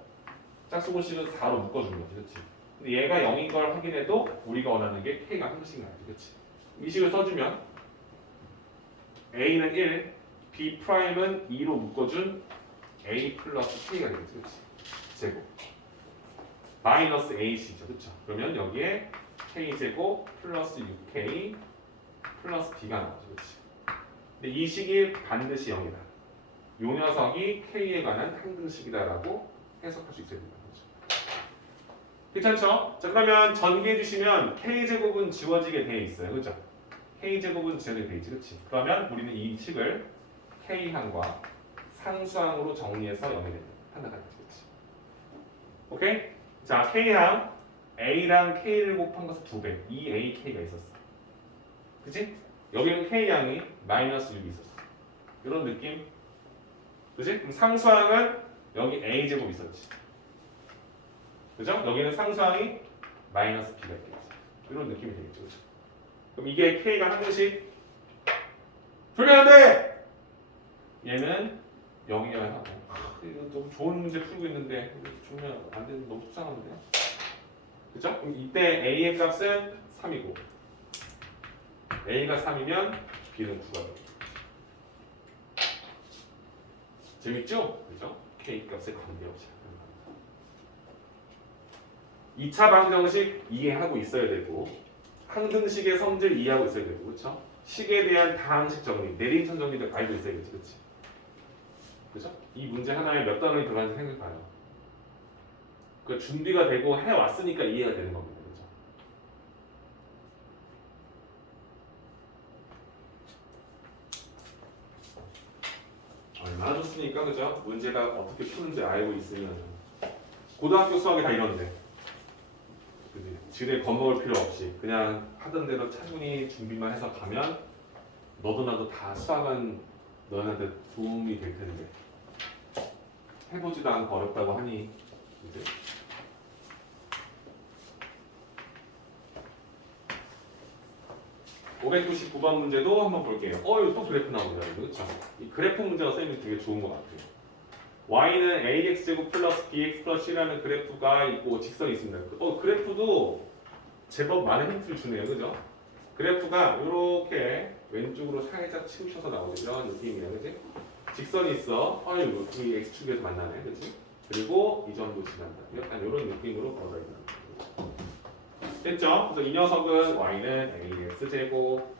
짝수 공식은 4로 묶어주는 거지, 그렇지? 근데 얘가 0인 걸 확인해도 우리가 원하는 게 k가 항식인 거지, 그렇지? 이 식을 써주면 a는 1, b'은 2로 묶어준 a 플러스 k가 되겠지, 그렇지? 제곱 마이너스 ac죠, 그렇죠? 그러면 여기에 k 제곱 플러스 6k 플러스 b가 나오죠, 그렇지? 근데 이 식이 반드시 0이다. 요 녀석이 k에 관한 항등식이다라고 해석할 수 있어야 된다, 그렇죠? 괜찮죠? 자, 그러면 전개해 주시면 k제곱은 지워지게 돼 있어요, 그렇죠? k제곱은 지워지게 돼 있지, 그렇지? 그러면 우리는 이 식을 k항과 상수항으로 정리해서 0이 된다. 판단하는 거지, 그렇지? 오케이? 자, k항 a랑 k를 곱한 것은 2배, 2ak가 있었어, 그치? 여기는 k항이 마이너스 6이 있었어. 이런 느낌? 그치? 그럼 상수항은 여기 a제곱 있었지, 그죠? 여기는 상수항이 마이너스 b가 있겠지. 이런 느낌이 되겠죠, 그죠? 그럼 이게 k가 항등식 풀면 안 돼! 얘는 0이어야 하고 이거 너무 좋은 문제 풀고 있는데 이거 주면 안 되는 너무 속상한데, 그죠? 그럼 이때 a의 값은 3이고 a가 3이면 b는 9가 돼. 재밌죠? 그죠? k 값에 관계없이 2차 방정식 이해하고 있어야 되고 항등식의 성질 이해하고 있어야 되고, 그렇죠? 식에 대한 다항식 정리, 내림선 정리도 알고 있어야겠지, 그렇지? 그죠? 이 문제 하나에 몇 단원이 들어가는지 생각해봐요. 그 준비가 되고 해왔으니까 이해가 되는 겁니다, 그죠? 얼마나 좋습니까, 그죠? 문제가 어떻게 푸는지 알고 있으면 고등학교 수학이 다 이런데, 그지? 지레 겁먹을 필요 없이 그냥 하던 대로 차분히 준비만 해서 가면 너도 나도 다 수학은 너네한테 도움이 될 텐데 해보지도 않고 어렵다고 하니 이제 (599번) 문제도 한번 볼게요. 이거 또 그래프 나오더라, 그렇죠? 이 그래프 문제가 쌤이 되게 좋은 것 같아요. y는 ax제곱 플러스 bx 플러스 c라는 그래프가 있고 직선이 있습니다. 그래프도 제법 많은 힌트를 주네요, 그죠? 그래프가 이렇게 왼쪽으로 살짝 치우쳐서 나오죠. 이런 느낌이야, 그지? 직선이 있어. 아이고, 이 x축에서 만나네, 그지? 그리고 이 점도 지난다. 약간 이런 느낌으로 걸어 있는 거죠. 됐죠? 그래서 이 녀석은 y는 ax 제곱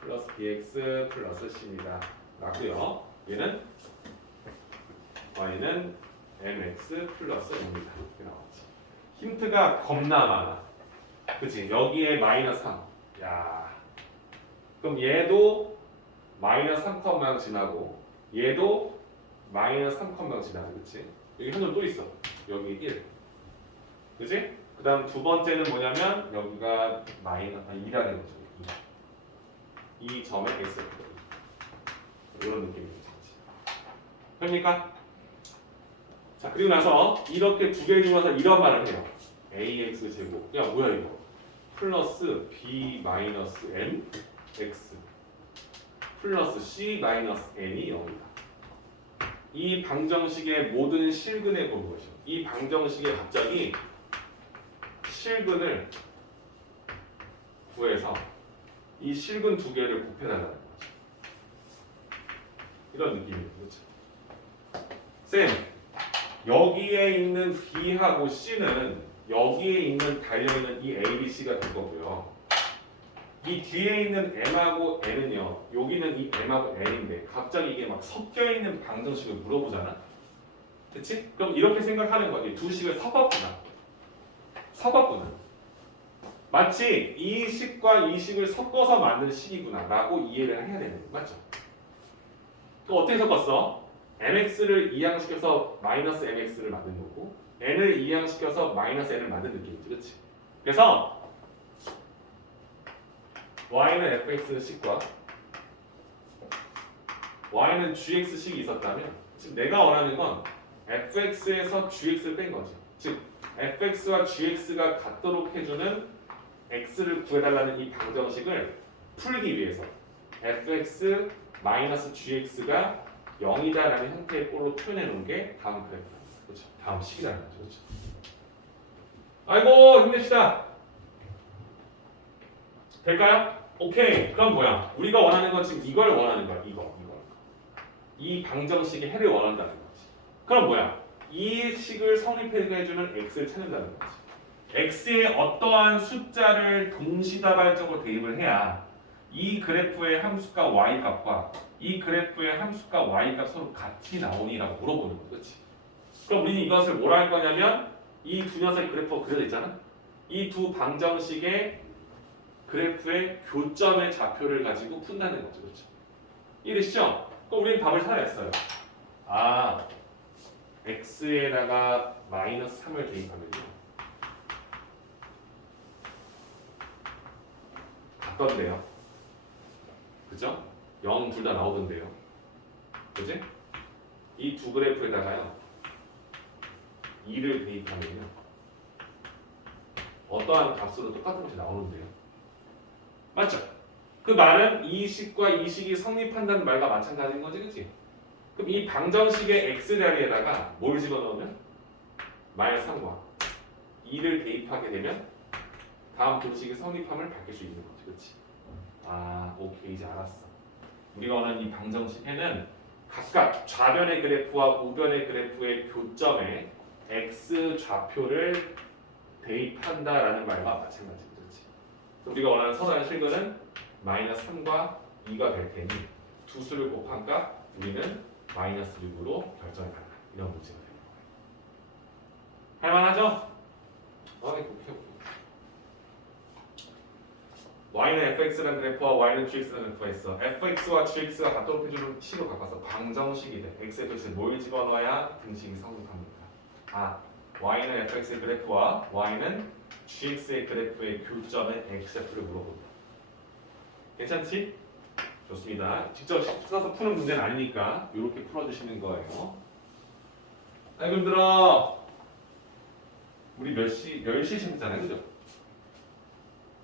플러스 bx 플러스 c입니다. 맞고요. 얘는 y는 mx 플러스 5입니다. 이렇게 나왔지. 힌트가 겁나 많아. 그치? 여기에 마이너스 3. 야, 그럼 얘도 마이너스 3컴마가 지나고 얘도 마이너스 3컴마가 지나고, 그치? 여기 한 점 또 있어. 여기 1. 그치? 그 다음 두 번째는 뭐냐면 여기가 마이너스 2라는 거죠. 2 점에 x 이런 느낌이겠지. 됩니까? 자, 그리고 나서 이렇게 두 개를 중에서 이런 말을 해요. ax 제곱. 야 뭐야 이거? 플러스 b 마이너스 m x 플러스 c 마이너스 n이 0이다. 이 방정식의 모든 실근에 보는 것이요. 이 방정식에 갑자기 실근을 구해서 이 실근 두 개를 곱해달라는 거죠. 이런 느낌이에요. 그렇죠? 쌤, 여기에 있는 B하고 C는 여기에 있는 달려있는 이 A, B, C가 될 거고요. 이 뒤에 있는 M하고 N은요. 여기는 이 M하고 N인데 갑자기 이게 막 섞여있는 방정식을 물어보잖아. 그치? 그럼 이렇게 생각하는 거지. 두 식을 섞었구나. 섞었구나. 마치 이 식과 이 식을 섞어서 만든 식이구나 라고 이해를 해야 되는 거 맞죠? 또 어떻게 섞었어? mx를 이항시켜서 마이너스 mx를 만든 거고 n을 이항시켜서 마이너스 n을 만든 느낌이지, 그렇지? 그래서 y는 fx 식과 y는 gx 식이 있었다면 지금 내가 원하는 건 fx에서 gx를 뺀 거지. 즉 fx와 gx가 같도록 해주는 x를 구해달라는 이 방정식을 풀기 위해서 fx 마이너스 gx가 0이다라는 형태의 꼴로 표현해 놓은 게 다음 그래프입니다. 그렇죠? 다음 식이라는 거죠. 그렇죠? 아이고 힘냅시다. 될까요? 오케이. 그럼 뭐야? 우리가 원하는 건 지금 이걸 원하는 거야. 이거. 이 방정식의 해를 원한다는 거지. 그럼 뭐야? 이 식을 성립해주는 x를 찾는다는 거지. x의 어떠한 숫자를 동시다발적으로 대입을 해야 이 그래프의 함수값 y 값과 이 그래프의 함수값 y 값 서로 같이 나오니라고 물어보는 거지. 그렇지? 그럼 우리는 이것을 뭐라 할 거냐면 이 두 녀석의 그래프가 그려져 있잖아. 이 두 방정식의 그래프의 교점의 좌표를 가지고 푼다는 거죠. 그렇죠? 이해되시죠? 그럼 우리는 답을 찾아냈어요. 아, x에다가 마이너스 3을 대입하면요. 같던데요. 그죠? 0 둘 다 나오던데요. 그지? 이 두 그래프에다가요. 2를 대입하면요. 어떠한 값으로 똑같은 것이 나오는데요. 맞죠? 그 말은 이 식과 이 식이 성립한다는 말과 마찬가지인 거지, 그치? 그럼 이 방정식의 x 자리에다가 뭘 집어넣으면? 마이너스 3과 2를 대입하게 되면 다음 공식의 성립함을 밝힐 수 있는 거지, 그치? 아, 오케이, 이제 알았어. 우리가 원하는 이 방정식에는 각각 좌변의 그래프와 우변의 그래프의 교점에 x 좌표를 대입한다라는 말과 마찬가지죠, 그렇지? 우리가 원하는 선호하는 실근은 마이너스 3과 2가 될 테니 두 수를 곱한 값 우리는 마이너스 6으로 결정해달라. 이런 문제가 되는 거예요. 할만하죠? 오케이. y는 fx라는 그래프와 y는 gx라는 그래프가 있어. fx와 gx가 같도록 해주는 식으로 바꿔서 방정식이 돼. x의 도시에 뭘 집어넣어야 등식이 성립합니까? 아, y는 fx의 그래프와 y는 gx의 그래프의 교점의 x좌표를 물어본다. 괜찮지? 좋습니다. 직접 써서 푸는 문제는 아니니까 이렇게 풀어주시는 거예요. 아이고 힘들어. 우리 10시에 시작했잖아요. 그죠?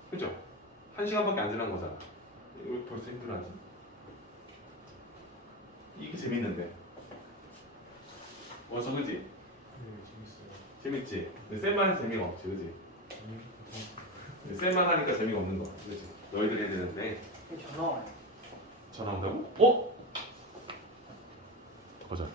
그죠? 1시간밖에 안 지난 거잖아. 왜 벌써 힘들어하지? 이게 재밌는데. 어서 그지? 재밌어요. 재밌지? 근데 쌤만 해서 재미가 없지, 그지? 쌤만 하니까 재미가 없는 거 같아, 그지? 너희들 해야 되는데. 전화 와요. 전화 온다고? 어? 거절.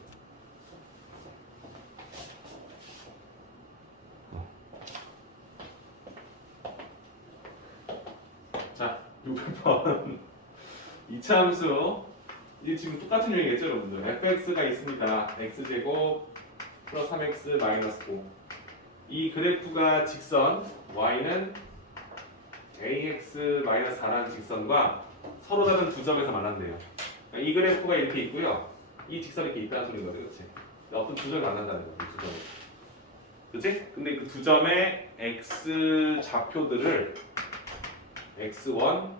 자, 600번 2차 함수 이게 지금 똑같은 유형이겠죠 여러분들. fx가 있습니다. x제곱 플러스 3x 마이너스 5. 이 그래프가 직선 y는 ax 마이너스 4라는 직선과 서로 다른 두 점에서 만난대요. 이 그래프가 이렇게 있고요. 이 직선이 이렇게 있다는 소리인 거죠. 그렇지? 어떤 두 점이 만난다는 거죠. 두 점이. 그렇지? 근데 그 두 점의 x 좌표들을 x1,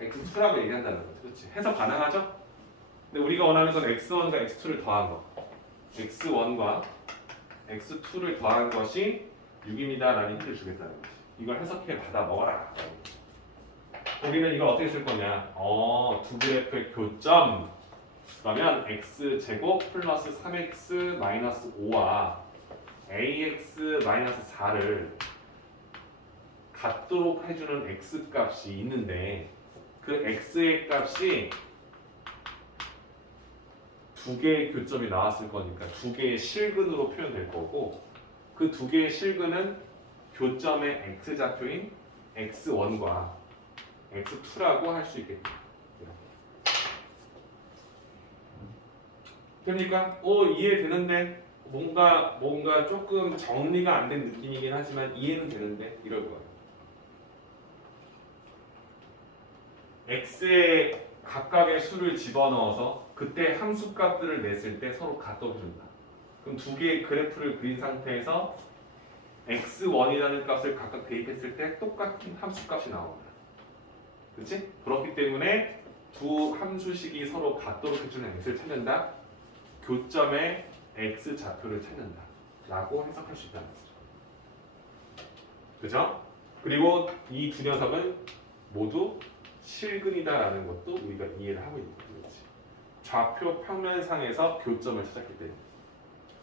x2라고 얘기한다는 거죠. 그렇지? 해석 가능하죠? 근데 우리가 원하는 건 x1과 x2를 더한 거. x1과 x2를 더한 것이 6입니다 라는 힌트를 주겠다는 거지. 이걸 해석해 받아 먹어라. 우리는 이걸 어떻게 쓸 거냐? 두 그래프의 교점 그러면 x제곱 플러스 3x 마이너스 5와 ax 마이너스 4를 같도록 해주는 x 값이 있는데 그 x의 값이 두 개의 교점이 나왔을 거니까 두 개의 실근으로 표현될 거고 그 두 개의 실근은 교점의 x좌표인 x1과 x2라고 할 수 있겠다. 됩니까? 이해되는데 뭔가 조금 정리가 안 된 느낌이긴 하지만 이해는 되는데 이럴 거예요. x의 각각의 수를 집어넣어서 그때 함수 값들을 냈을 때 서로 같도록 해준다. 그럼 두 개의 그래프를 그린 상태에서 x1이라는 값을 각각 대입했을 때 똑같은 함수 값이 나온다. 그렇지? 그렇기 때문에 두 함수식이 서로 같도록 해주는 x를 찾는다. 교점의 x 좌표를 찾는다. 라고 해석할 수 있다는 거죠. 그죠? 그리고 이 두 녀석은 모두 실근이다라는 것도 우리가 이해를 하고 있는 거지. 좌표 평면상에서 교점을 찾았기 때문에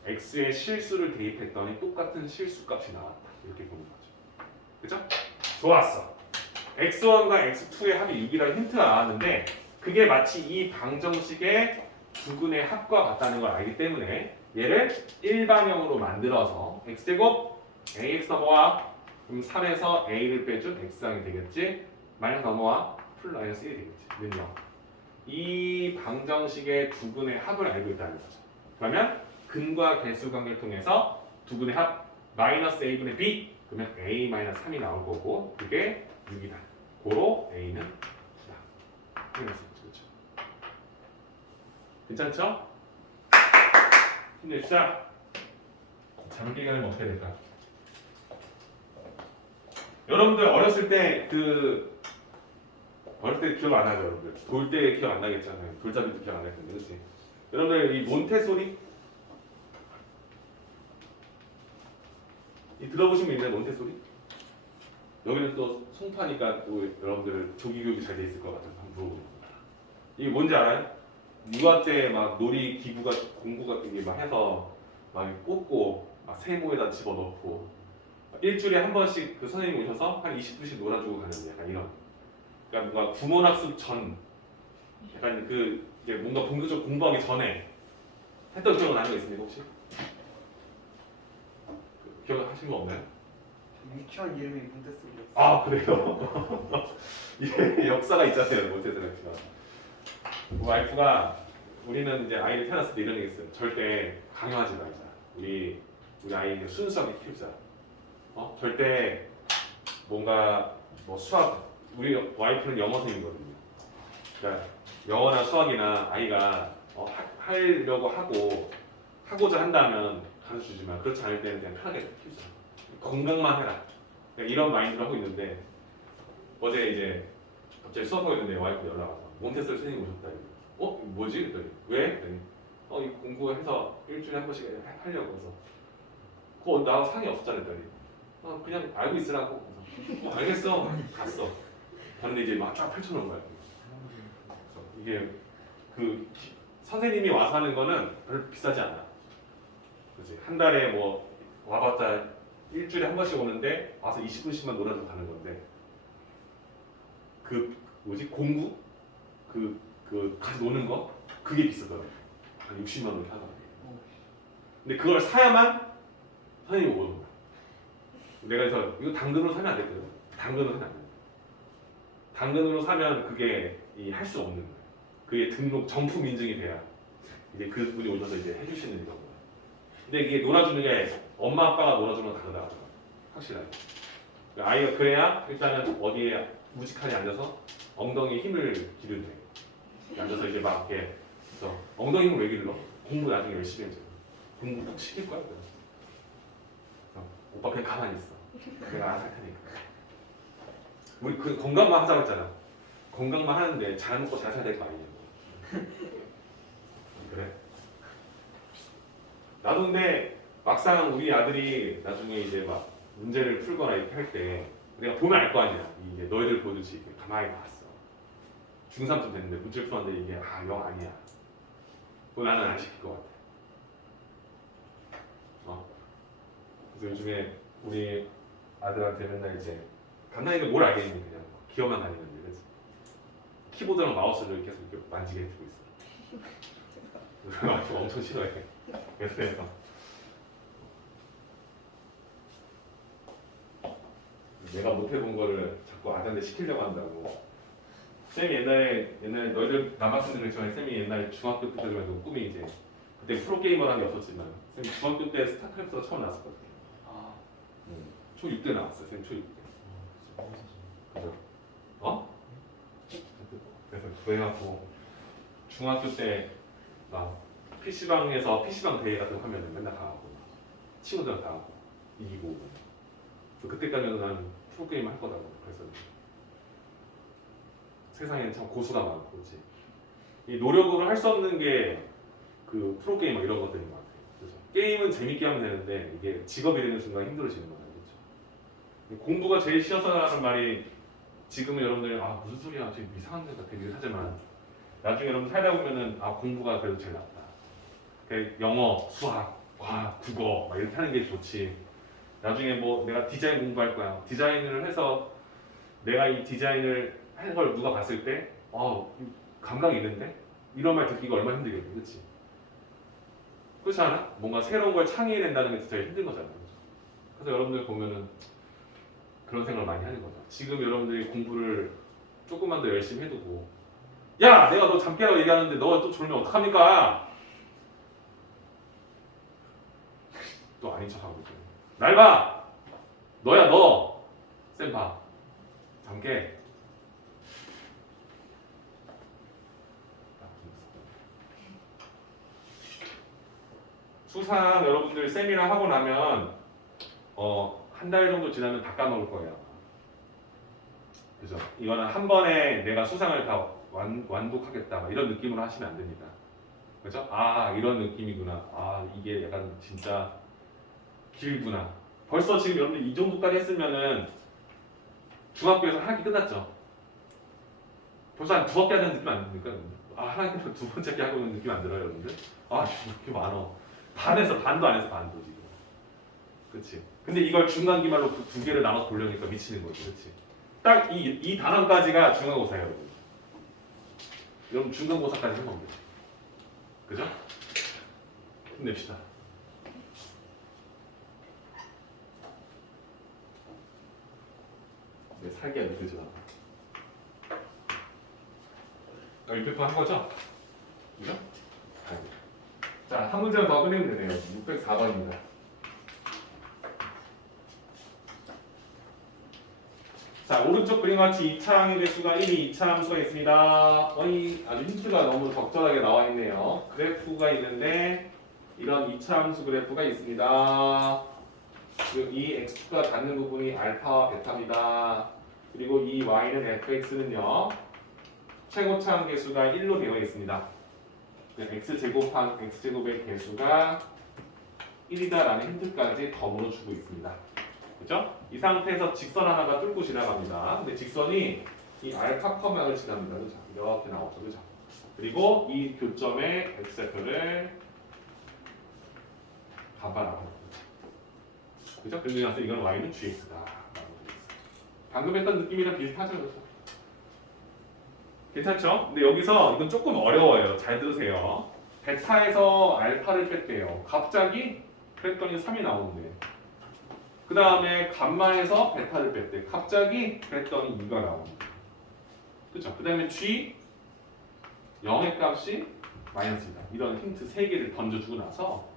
x의 실수를 대입했더니 똑같은 실수값이 나왔다. 이렇게 보는 거죠. 그죠? 좋았어. x1과 x2의 합이 6이라는 힌트가 나왔는데 그게 마치 이 방정식의 두근의 합과 같다는 걸 알기 때문에 얘를 일반형으로 만들어서 x제곱 ax 넘어와 그럼 3에서 a를 빼준 x항이 되겠지. 마이너스 넘어와 플러스 1이 되겠지. 는요. 이 방정식의 두근의 합을 알고 있다는 거죠. 그러면 근과 개수 관계를 통해서 두근의 합 마이너스 a분의 b 그러면 a 마이너스 3이 나올 거고 그게 6이다. 고로 a는 9다. 그렇죠. 괜찮죠? 힘내시자. 장기간은 어떻게 될까? 여러분들 어렸을 때 어릴 때 기억 안 나죠, 여러분들? 돌 때 기억 안 나겠잖아요. 돌잡이도 기억 안 날 텐데, 그렇지? 여러분들 이 몬테소리? 이 들어보신 분 있나요, 몬테소리? 여기는 또 송파니까 또 여러분들 조기 교육이 잘 돼 있을 것 같아서 한번 물어보는 겁니다. 이게 뭔지 알아요? 육아 때 막 놀이 기구 같은 공구 같은 게 막 해서 막 꽂고 막 세모에다 집어넣고 일주일에 한 번씩 그 선생님이 오셔서 한 20분씩 놀아주고 가는 약간 이런. 그러니까 뭔가 구몬학습 전 약간 그 이게 뭔가 본격적으로 공부하기 전에 했던 기억은 나는 거 있습니까 혹시? 기억하신 거 없나요? 유치원 이름이 몬테소리였어요. 아 그래요? 이게 역사가 있잖아요 몬테소리가. 와이프가 우리는 이제 아이를 태어났을 때 이런 얘기 했어요. 절대 강요하지 말자. 우리 아이 순수하게 키우자. 절대 뭔가 뭐 수학 우리 와이프는 영어 선생님이거든요. 그러니까 영어나 수학이나 아이가 하려고 하고자 한다면 가르쳐주지만 그렇지 않을 때는 그냥 편하게 키우자. 건강만 해라. 그러니까 이런 마인드를 하고 있는데 어제 이제 갑자기 수업하고 있는데 와이프 연락 와서 몬테소리 선생님 오셨다. 뭐지? 그랬더니 왜? 그랬더니 이 공부해서 일주일에 한 번씩 하려고 해서 그거 나하고 상의 없었잖아. 그랬더니 그냥 알고 있으라고. 그래서 알겠어. 갔어. 근데 이제 막 쫙 펼쳐놓은 거야. 그래서 이게 선생님이 와서 하는 거는 별로 비싸지 않아. 그렇지? 한 달에 뭐 와봤자 일주일에 한 번씩 오는데 와서 20분씩만 놀아주고 가는 건데 공부? 같이 노는 거? 그게 비싸더라고. 한 60만 원 하더라고. 근데 그걸 사야만 선생님이 오는 거야. 내가 그래서 이거 당근으로 사면 안 되거든. 당근으로 사면 안 돼. 당근으로 사면 그게 할 수 없는 거야. 그게 등록 정품 인증이 돼야 이제 그분이 오셔서 이제 해주시는 거고. 근데 이게 놀아주는 게 엄마 아빠가 놀아주는 건 다르다. 확실하게. 아이가 그래야 일단은 어디에 우직하게 앉아서 엉덩이에 힘을 기르는 돼. 앉아서 이제 막 이렇게 그래서 엉덩이 힘을 왜 길러? 공부 나중에 열심히 해줘. 공부 꼭 시킬 거야. 그래서 오빠 그냥 가만히 있어. 내가 알아서 할 테니까. 우리 건강만 하자고 했잖아. 건강만 하는데 잘 먹고 잘 살아야 될 거 아니냐고. 그래? 나도 근데 막상 우리 아들이 나중에 이제 막 문제를 풀거나 이렇게 할 때 내가 보면 알 거 아니야. 이게 너희들 보듯이 이렇게 가만히 봤어. 중3쯤 됐는데 문제를 풀었는데 이게 영 아니야. 그거 나는 안 시킬 것 같아. 그래서 요즘에 우리 아들한테 맨날 이제 간단히는 뭘 알겠니 그냥 기어만 다니는데 그래서 키보드랑 마우스를 계속 이렇게 만지게 해주고 있어. 그래서 엄청 싫어해. 그래서 내가 못 해본 거를 자꾸 아들한테 시키려고 한다고. 쌤이 옛날에 너희들 남학생들 그렇지만 쌤이 옛날에 중학교 때 들으면서 꿈이 이제 그때 프로게이머라는 게 없었지만 쌤이 중학교 때 스타크래프트가 처음 나왔었거든요. 초6 때 나왔어요. 쌤 초6 때. 그죠? 그래서 그래갖고 중학교 때 막 PC방에서 PC방 대회 같은 거 하면은 맨날 가고 친구들랑 가고 이기고 그래서 그때까지는 난 프로게이머 할 거라고. 그래서 세상에는 참 고수가 많고 그렇지. 이 노력으로 할 수 없는 게 그 프로게이머 이런 것들인 것 같아요. 그래서 게임은 재밌게 하면 되는데 이게 직업이 되는 순간 힘들어지는 거예요. 그렇죠? 공부가 제일 쉬워서라는 말이 지금은 여러분들 무슨 소리야 좀 이상한 데 같아 하지만 나중에 여러분 살다 보면은 공부가 그래도 제일 낫다. 영어, 수학, 과학, 국어 막 이렇게 하는 게 좋지. 나중에 뭐 내가 디자인 공부할 거야. 디자인을 해서 내가 이 디자인을 하는 걸 누가 봤을 때 감각이 있는데? 이런 말 듣기가 얼마나 힘들겠니, 그렇지? 그렇지 않아? 뭔가 새로운 걸 창의해낸다는 게 진짜 힘든 거잖아. 그렇죠? 그래서 여러분들 보면은 그런 생각을 많이 하는 거죠. 지금 여러분들이 공부를 조금만 더 열심히 해두고 야! 내가 너 잠 깨라고 얘기하는데 너가 또 졸면 어떡합니까? 또 아닌 척하고 있고 날 봐! 너야 너! 쌤 봐. 잠 깨. 수상 여러분들 쌤이랑 하고 나면 한 달 정도 지나면 다 까먹을 거예요. 그죠? 이거는 한 번에 내가 수상을 다 완독하겠다 이런 느낌으로 하시면 안 됩니다. 그죠? 이런 느낌이구나. 이게 약간 진짜 길구나. 벌써 지금 여러분들 이 정도까지 했으면은 중학교에서 한 학기 끝났죠. 벌써 한 2학기 하는 느낌 안 듭니까? 한 학기 두 번째 학기 하고 있는 느낌 안 들어요, 여러분들? 이렇게 많어. 반에서 반도 안 해서 반도 지금. 그렇지? 근데 이걸 중간 기말로 두 개를 나눠서 보려니까 미치는 거지, 그렇지? 딱 이 단원까지가 중간고사예요, 여러분. 여러분 중간고사까지 하면 되지. 그죠? 힘냅시다. 내 살기가 느껴져. 일페퍼 한 거죠? 그죠? 자, 한 문제만 더 끝내면 되네요. 604번입니다. 자, 오른쪽 그림과 같이 2차 항의 개수가 1이 2차 함수가 있습니다. 아주 힌트가 너무 적절하게 나와 있네요. 그래프가 있는데 이런 2차 함수 그래프가 있습니다. 그리고 이 x축과 닿는 부분이 알파와 베타입니다. 그리고 이 y는 fx는요. 최고차 항 개수가 1로 되어 있습니다. x제곱의 개수가 1이다라는 힌트까지 덤으로 주고 있습니다. 그죠? 이 상태에서 직선 하나가 뚫고 지나갑니다. 근데 직선이 이 알파 커망을 지납니다. 그죠? 이렇게 나오죠. 그죠? 그리고 이 교점의 x좌표를 반반하고 그죠? 그래서 이건 y는 gx다. 방금 했던 느낌이랑 비슷하죠. 그죠? 괜찮죠? 근데 여기서 이건 조금 어려워요. 잘 들으세요. 베타에서 알파를 뺐대요. 갑자기 그랬더니 3이 나오는데 그 다음에 감마에서 베타를 뺐대. 갑자기 그랬더니 2가 나옵니다. 그쵸? 그 다음에 G 0의 값이 마이너스이다. 이런 힌트 3개를 던져주고 나서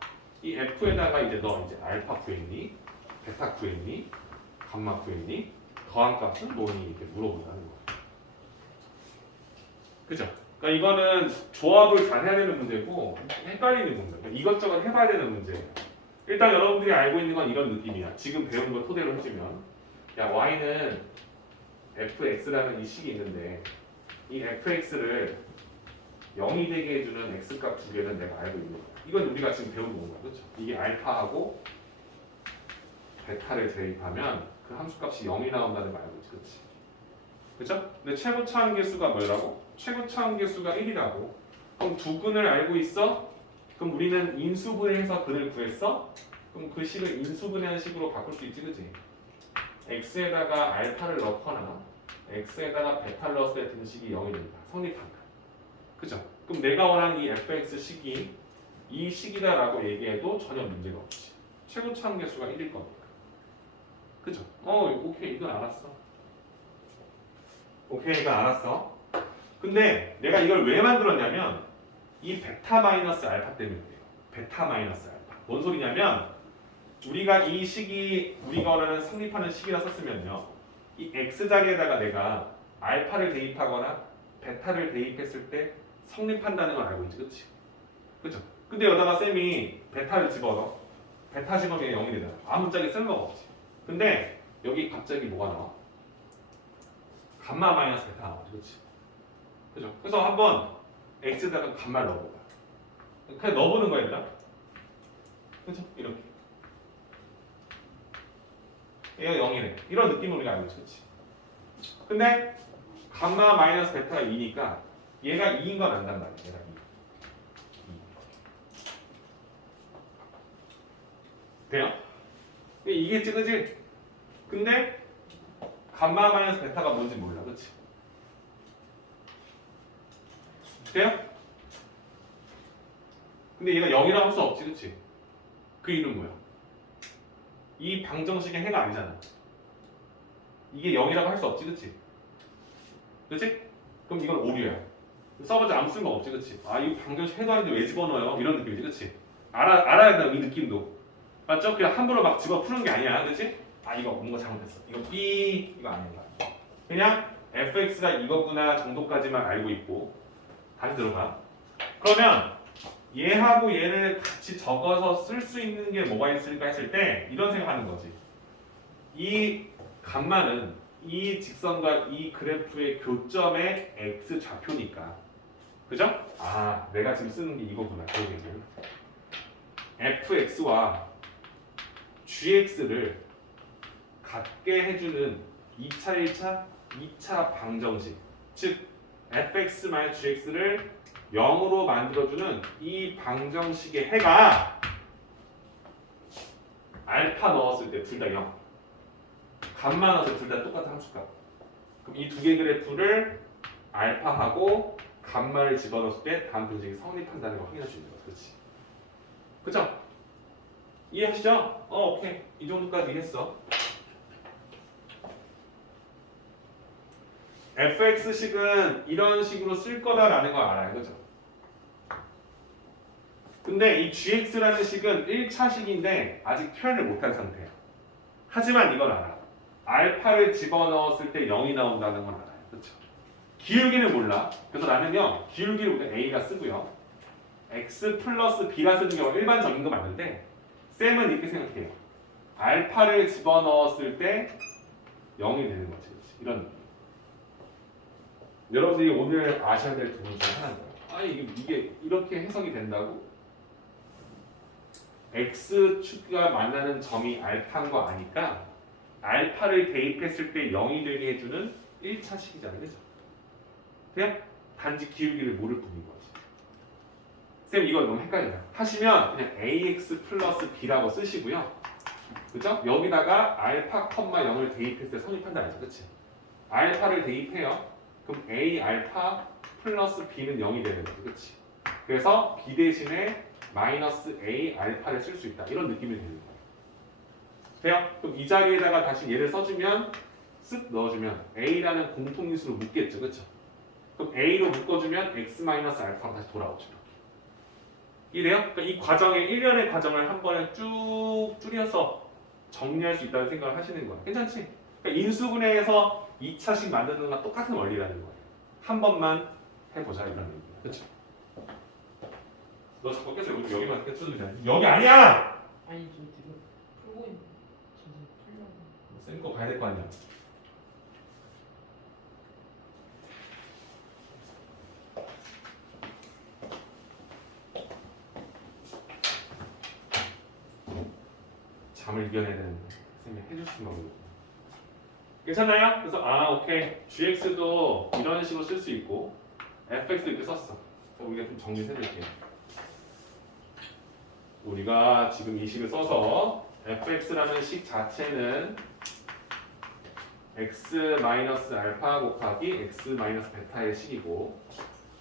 이 F에다가 이제 너 이제 알파 구했니? 베타 구했니? 감마 구했니? 더한 값은 뭐니? 이렇게 물어본다는 거예요. 그죠? 그러니까 이거는 조합을 잘 해야 되는 문제고 헷갈리는 문제예요. 이것저것 해봐야 되는 문제예요. 일단 여러분들이 알고 있는 건 이런 느낌이야. 지금 배운 거 토대로 해주면 y는 fx라는 이 식이 있는데 이 fx를 0이 되게 해주는 x값 두 개는 내가 알고 있는 거야. 이건 우리가 지금 배운 건가, 그렇죠? 이게 알파하고 베타를 대입하면 그 함수값이 0이 나온다는 거 알고 있지, 그렇지? 그죠? 근데 최고 차항계수가 뭐라고? 최고 차항계수가 1이라고. 그럼 두 근을 알고 있어? 그럼 우리는 인수분해해서 근을 구했어? 그럼 그 식을 인수분해한 식으로 바꿀 수 있지, 그치? x에다가 알파를 넣거나 x에다가 베타를 넣었을 때 등식이 0이 된다. 성립한다. 그죠? 그럼 내가 원하는 이 fx 식이 이 식이다라고 얘기해도 전혀 문제가 없지. 최고 차항계수가 1일 거니까. 그죠? 오케이, 이건 알았어. 오케이, 이건 알았어. 근데 내가 이걸 왜 만들었냐면 이 베타 마이너스 알파 때문에 그래요. 베타 마이너스 알파. 뭔 소리냐면 우리가 이 식이 우리가 원하는 성립하는 식이라 썼으면요. 이 x 자리에다가 내가 알파를 대입하거나 베타를 대입했을 때 성립한다는 걸 알고 있지, 그렇지? 그죠? 근데 여기다가 쌤이 베타를 집어넣어. 베타 집어넣으면 0이 되잖아. 아무짝에 쓸모가 없지. 근데 여기 갑자기 뭐가 나와? 감마 마이너스 베타 나오지, 그렇지? 그죠? 그래서 한번 x에다가 감마를 넣어보자. 그냥 넣어보는 거야, 얘들아. 그죠? 이렇게. 얘가 0이래. 이런 느낌으로 우리가 알고 있지, 그렇지? 근데 감마 마이너스 베타가 2니까 얘가 2인 건 안단 말이야. 얘가 2. 돼요? 이게 찌그지? 근데 감마 마이너스 베타가 뭔지 몰라, 그렇지? 돼요? 근데 얘가 0이라고 할 수 없지, 그렇지? 그 이름 뭐야? 이 방정식의 해가 아니잖아. 이게 0이라고 할 수 없지, 그렇지? 그렇지? 그럼 이건 오류야. 써봤자 아무 쓸모가 없지, 그렇지? 이 방정식 해도 아닌데 왜 집어넣어요? 이런 느낌이지, 그렇지? 알아야 돼, 이 느낌도. 맞죠? 그냥 함부로 막 집어 푸는 게 아니야, 그렇지? 이거 뭔가 잘못했어. 이거 B 이거 아닌가? 그냥 fx가 이거구나 정도까지만 알고 있고 다시 들어가. 그러면 얘하고 얘를 같이 적어서 쓸 수 있는 게 뭐가 있을까 했을 때 이런 생각하는 거지. 이 감마는 이 직선과 이 그래프의 교점의 x 좌표니까, 그죠? 내가 지금 쓰는 게 이거구나. 결국에는 fx와 gx를 같게 해주는 2차, 1차, 2차 방정식, 즉 fx-gx를 0으로 만들어주는 이 방정식의 해가 알파 넣었을 때 둘 다 0, 감마 넣었을 때 둘 다 똑같은 함수값. 그럼 이 두 개 그래프를 알파하고 감마를 집어넣었을 때 다음 방정식이 성립한다는 걸 확인할 수 있는 거죠. 그렇지? 그죠? 이해하시죠? 오케이. 이 정도까지 이해했어. fx식은 이런 식으로 쓸 거다라는 걸 알아요. 그죠? 근데 이 gx라는 식은 1차식인데 아직 표현을 못한 상태야. 하지만 이걸 알아. 알파를 집어넣었을 때 0이 나온다는 건 알아요. 그렇죠? 기울기는 몰라. 그래서 나는요. 기울기를 우리가 a가 쓰고요. x 플러스 b가 쓰는 경우가 일반적인 거 맞는데 쌤은 이렇게 생각해요. 알파를 집어넣었을 때 0이 되는 거지. 그렇지? 이런 느낌. 여러분들이 오늘 아셔야 될 부분 중에 하나인 거예요. 이게 이렇게 해석이 된다고? x축과 만나는 점이 알파인 거 아니까 알파를 대입했을 때 0이 되게 해주는 1차식이잖아요. 그죠? 그냥 단지 기울기를 모를 뿐인 거지. 쌤 이거 너무 헷갈려요. 하시면 그냥 ax 플러스 b라고 쓰시고요. 그죠? 여기다가 알파, 0을 대입했을 때 성립한다 알죠? 그치? 알파를 대입해요. 그럼 a 알파 플러스 b는 0이 되는 거지. 그치? 그래서 b 대신에 마이너스 a 알파를 쓸 수 있다. 이런 느낌이 되는 거예요. 돼요? 그럼 이 자리에다가 다시 얘를 써주면 쓱 넣어주면 a라는 공통인수로 묶겠죠. 그쵸? 그럼 a로 묶어주면 x 마이너스 알파가 다시 돌아오죠. 이래요? 그러니까 이 과정의 일련의 과정을 한 번에 쭉 줄여서 정리할 수 있다는 생각을 하시는 거예요. 괜찮지? 그러니까 인수분해에서 2차식 만드는 거랑 똑같은 원리라는 거예요. 한 번만 해보자 이런 얘기예요. 그렇죠? 너 자꾸 계속 여기만 계속 쓰는 여기 아니야! 아니 저 지금 풀고 있는 진짜 풀려고. 쌤 거 봐야 될 거 아니야. 잠을 이겨내야 되는데 쌤이 해줄 수만 없는 거예요. 괜찮나요? 그래서 오케이 gx도 이런 식으로 쓸 수 있고 fx도 이렇게 썼어. 우리가 좀 정리해드릴게요. 우리가 지금 이 식을 써서 fx라는 식 자체는 x-알파 곱하기 x-베타의 식이고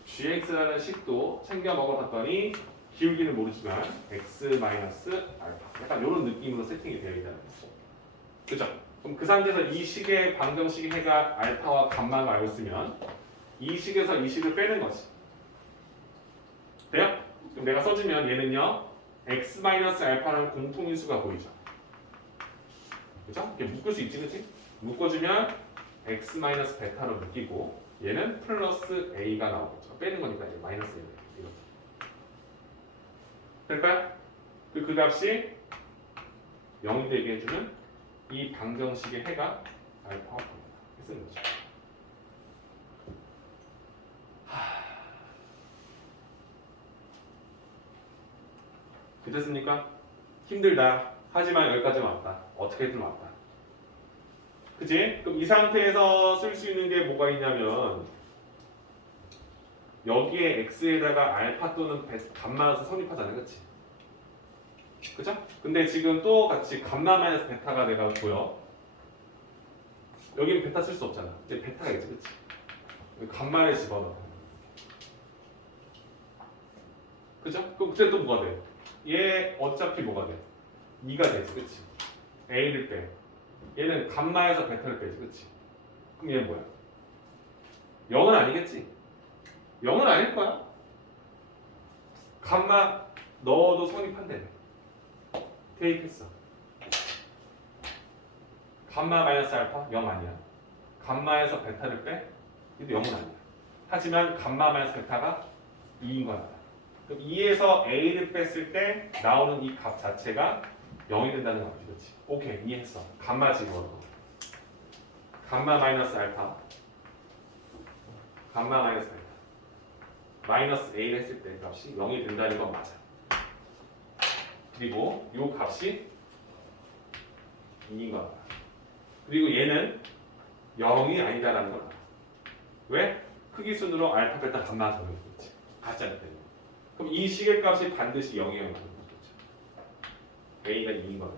gx라는 식도 챙겨 먹어봤더니 기울기는 모르지만 x-알파 약간 이런 느낌으로 세팅이 되어 있다는 거죠. 그죠? 그럼 그 상태에서 이 식의 방정식의 해가 알파와 감마가 알고 있으면 이 식에서 이 식을 빼는 거지. 돼요? 그럼 내가 써주면 얘는요 x-알파라는 공통인수가 보이죠. 그죠? 이렇게 묶을 수 있지, 그치? 묶어주면 x-베타로 묶이고 얘는 플러스 a가 나오겠죠. 빼는 거니까 이제 마이너스 a 이렇게. 될까요? 그 값이 0이 되게 해주면 이 방정식의 해가 알파와 감마다. 쓰는 거죠. 됐습니까? 힘들다. 하지만 여기까지만 왔다. 어떻게든 왔다. 그치? 그럼 이 상태에서 쓸 수 있는 게 뭐가 있냐면 여기에 x에다가 알파 또는 감마에서 성립하잖아요. 그치? 그죠? 근데 지금 또 같이 감마 마이너스 베타가 내가 보여. 여기는 베타 쓸 수 없잖아. 근데 베타가 있지. 그치? 감마를 집어넣어. 그죠? 그럼 그때 또 뭐가 돼? 얘 어차피 뭐가 돼? 2가 되지, 그치? A를 빼. 얘는 감마에서 베타를 빼지, 그치? 그럼 얘는 뭐야? 0은 아니겠지? 0은 아닐 거야. 감마 넣어도 성립한대. 대입했어. 감마 마이너스 알파 0 아니야. 감마에서 베타를 빼? 얘도 0은 아니야. 하지만 감마 마이너스 베타가 2인 거야. 그럼 2에서 a를 뺐을 때 나오는 이 값 자체가 0이 된다는 거지, 그렇지? 오케이, 이해했어. 감마 집어넣어. 감마 마이너스 알파, 감마 마이너스 베타, 마이너스 a를 했을 때 값이 0이 된다는 건 맞아. 그리고 이 값이 2인 거야. 그리고 얘는 0이 아니다라는 걸 알아. 왜? 크기 순으로 알파, 베타, 감마가 정해졌지. 가짜기 때문에. 그럼 이 식의 값이 반드시 0이어야 하는 거죠. A가 2인 거예요.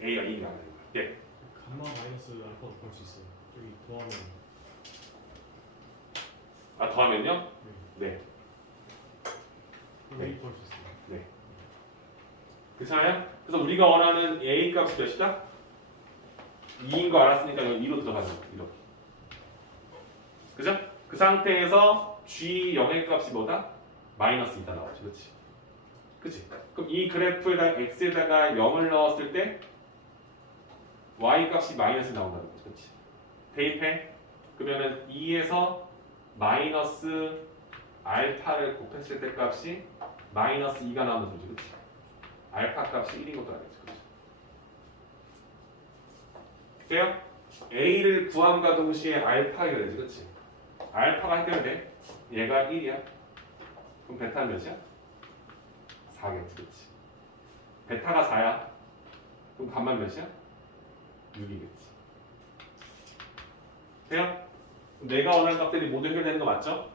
A가 2인 거예요. 예. 감마 마이너스 알파도 구할 수 있어요. 여기 더하면 더하면요? 네. 여기 구할 수 있어요. 네. 괜찮아요? 그래서 우리가 원하는 A 값이 몇이다? 2인 거 알았으니까 여기 2로 들어가는 거야. 이렇게. 그죠? 그 상태에서 G0의 값이 뭐다? 마이너스 2다 나오지. 그렇지? 그치? 그럼 이 그래프에다 X에다가 0을 넣었을 때 Y 값이 마이너스 나온다는 거지. 그렇지? 대입해. 그러면은 2에서 마이너스 알파를 곱했을 때 값이 마이너스 2가 나오는 소리지. 그렇지? 알파 값이 1인 것도 알겠지. 그렇지? 돼요? A를 구함과 동시에 알파가 되지. 그렇지? 알파가 해결돼. 얘가 1이야. 그럼 베타는 몇이야? 4겠지. 그치? 베타가 4야. 그럼 감마 몇이야? 6이겠지. 돼요? 내가 원하는 값들이 모두 해결되는 거 맞죠?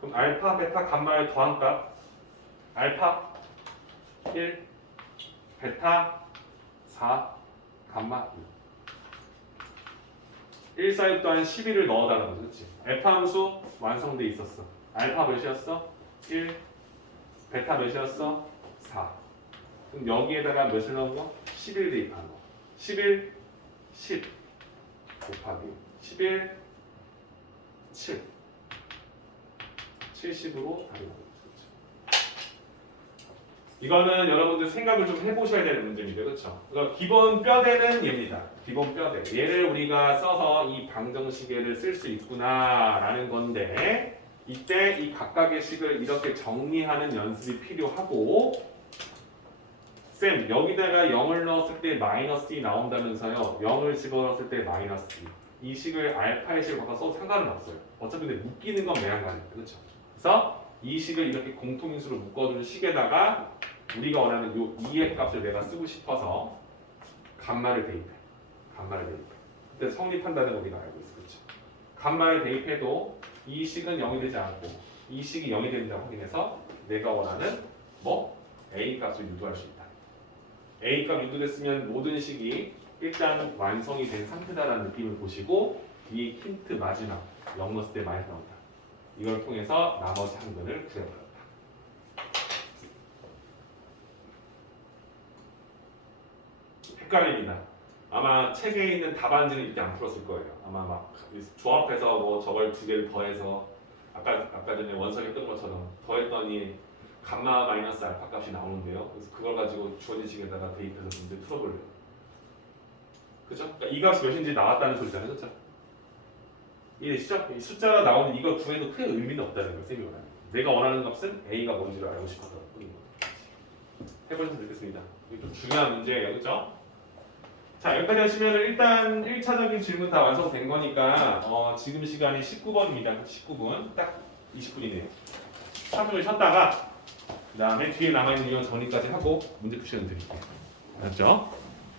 그럼 알파, 베타, 감마의 더한 값 알파 1, 베타 4, 감마 1. 1, 4, 6 또한 11을 넣어달라는 거지. 그치? 알파 함수 완성돼 있었어. 알파 몇이었어? 1, 베타 몇이었어? 4. 그럼 여기에다가 몇을 넣은 거? 11 대입하는 거. 11, 10 곱하기 11, 7. 70으로 답이 나옵니다. 이거는 여러분들 생각을 좀 해보셔야 되는 문제입니다. 그렇죠? 그러니까 기본 뼈대는 얘입니다. 기본 뼈대. 얘를 우리가 써서 이 방정식을 쓸 수 있구나라는 건데 이때 이 각각의 식을 이렇게 정리하는 연습이 필요하고 쌤 여기다가 0을 넣었을 때 마이너스 2 나온다면서요. 0을 집어넣었을 때 마이너스 2. 이 식을 알파의 식으로 바꿔서 상관은 없어요. 어차피 근데 묶이는 건 매한가니까. 그렇죠? 그래서 이 식을 이렇게 공통인수로 묶어둔 식에다가 우리가 원하는 요 2의 값을 내가 쓰고 싶어서 감마를 대입해. 감마를 대입해. 그때 성립한다는 거 우리가 알고 있어. 그렇죠? 감마를 대입해도 이 식은 0이 되지 않고 이 식이 0이 되는지 확인해서 내가 원하는 뭐 A 값을 유도할 수 있다. A 값 유도됐으면 모든 식이 일단 완성이 된 상태다라는 느낌을 보시고 뒤에 힌트 마지막 0 넣었을 때 마이너스 나온다. 이걸 통해서 나머지 항근을 구해버렸다. 헷갈립니다. 아마 책에 있는 답안지는 이렇게 안 풀었을 거예요. 아마 막 조합해서 뭐 저걸 두 개를 더해서 아까 전에 원석이 했던 것처럼 더했더니 감마 마이너스 알파 값이 나오는데요. 그래서 그걸 가지고 주어진 식에다가 대입해서 문제 풀어보려고. 그죠? 그러니까 이 값이 몇인지 나왔다는 소리잖아요. 그렇죠? 이해되시죠? 이 숫자가 나오는 이걸 구해도 크게 의미는 없다는 걸 쌤이 원하는. 내가 원하는 값은 A가 뭔지를 알고 싶어서 뿐인 거예요. 해보셔서 되겠습니다. 이게 좀 중요한 문제예요. 그렇죠? 자, 여기까지 하시면 일단 1차적인 질문 다 완성된 거니까 지금 시간이 19번입니다. 19분. 딱 20분이네요. 3분을 쉬었다가 그 다음에 뒤에 남아있는 이건 정리까지 하고 문제 푸시는 드릴게요. 알았죠?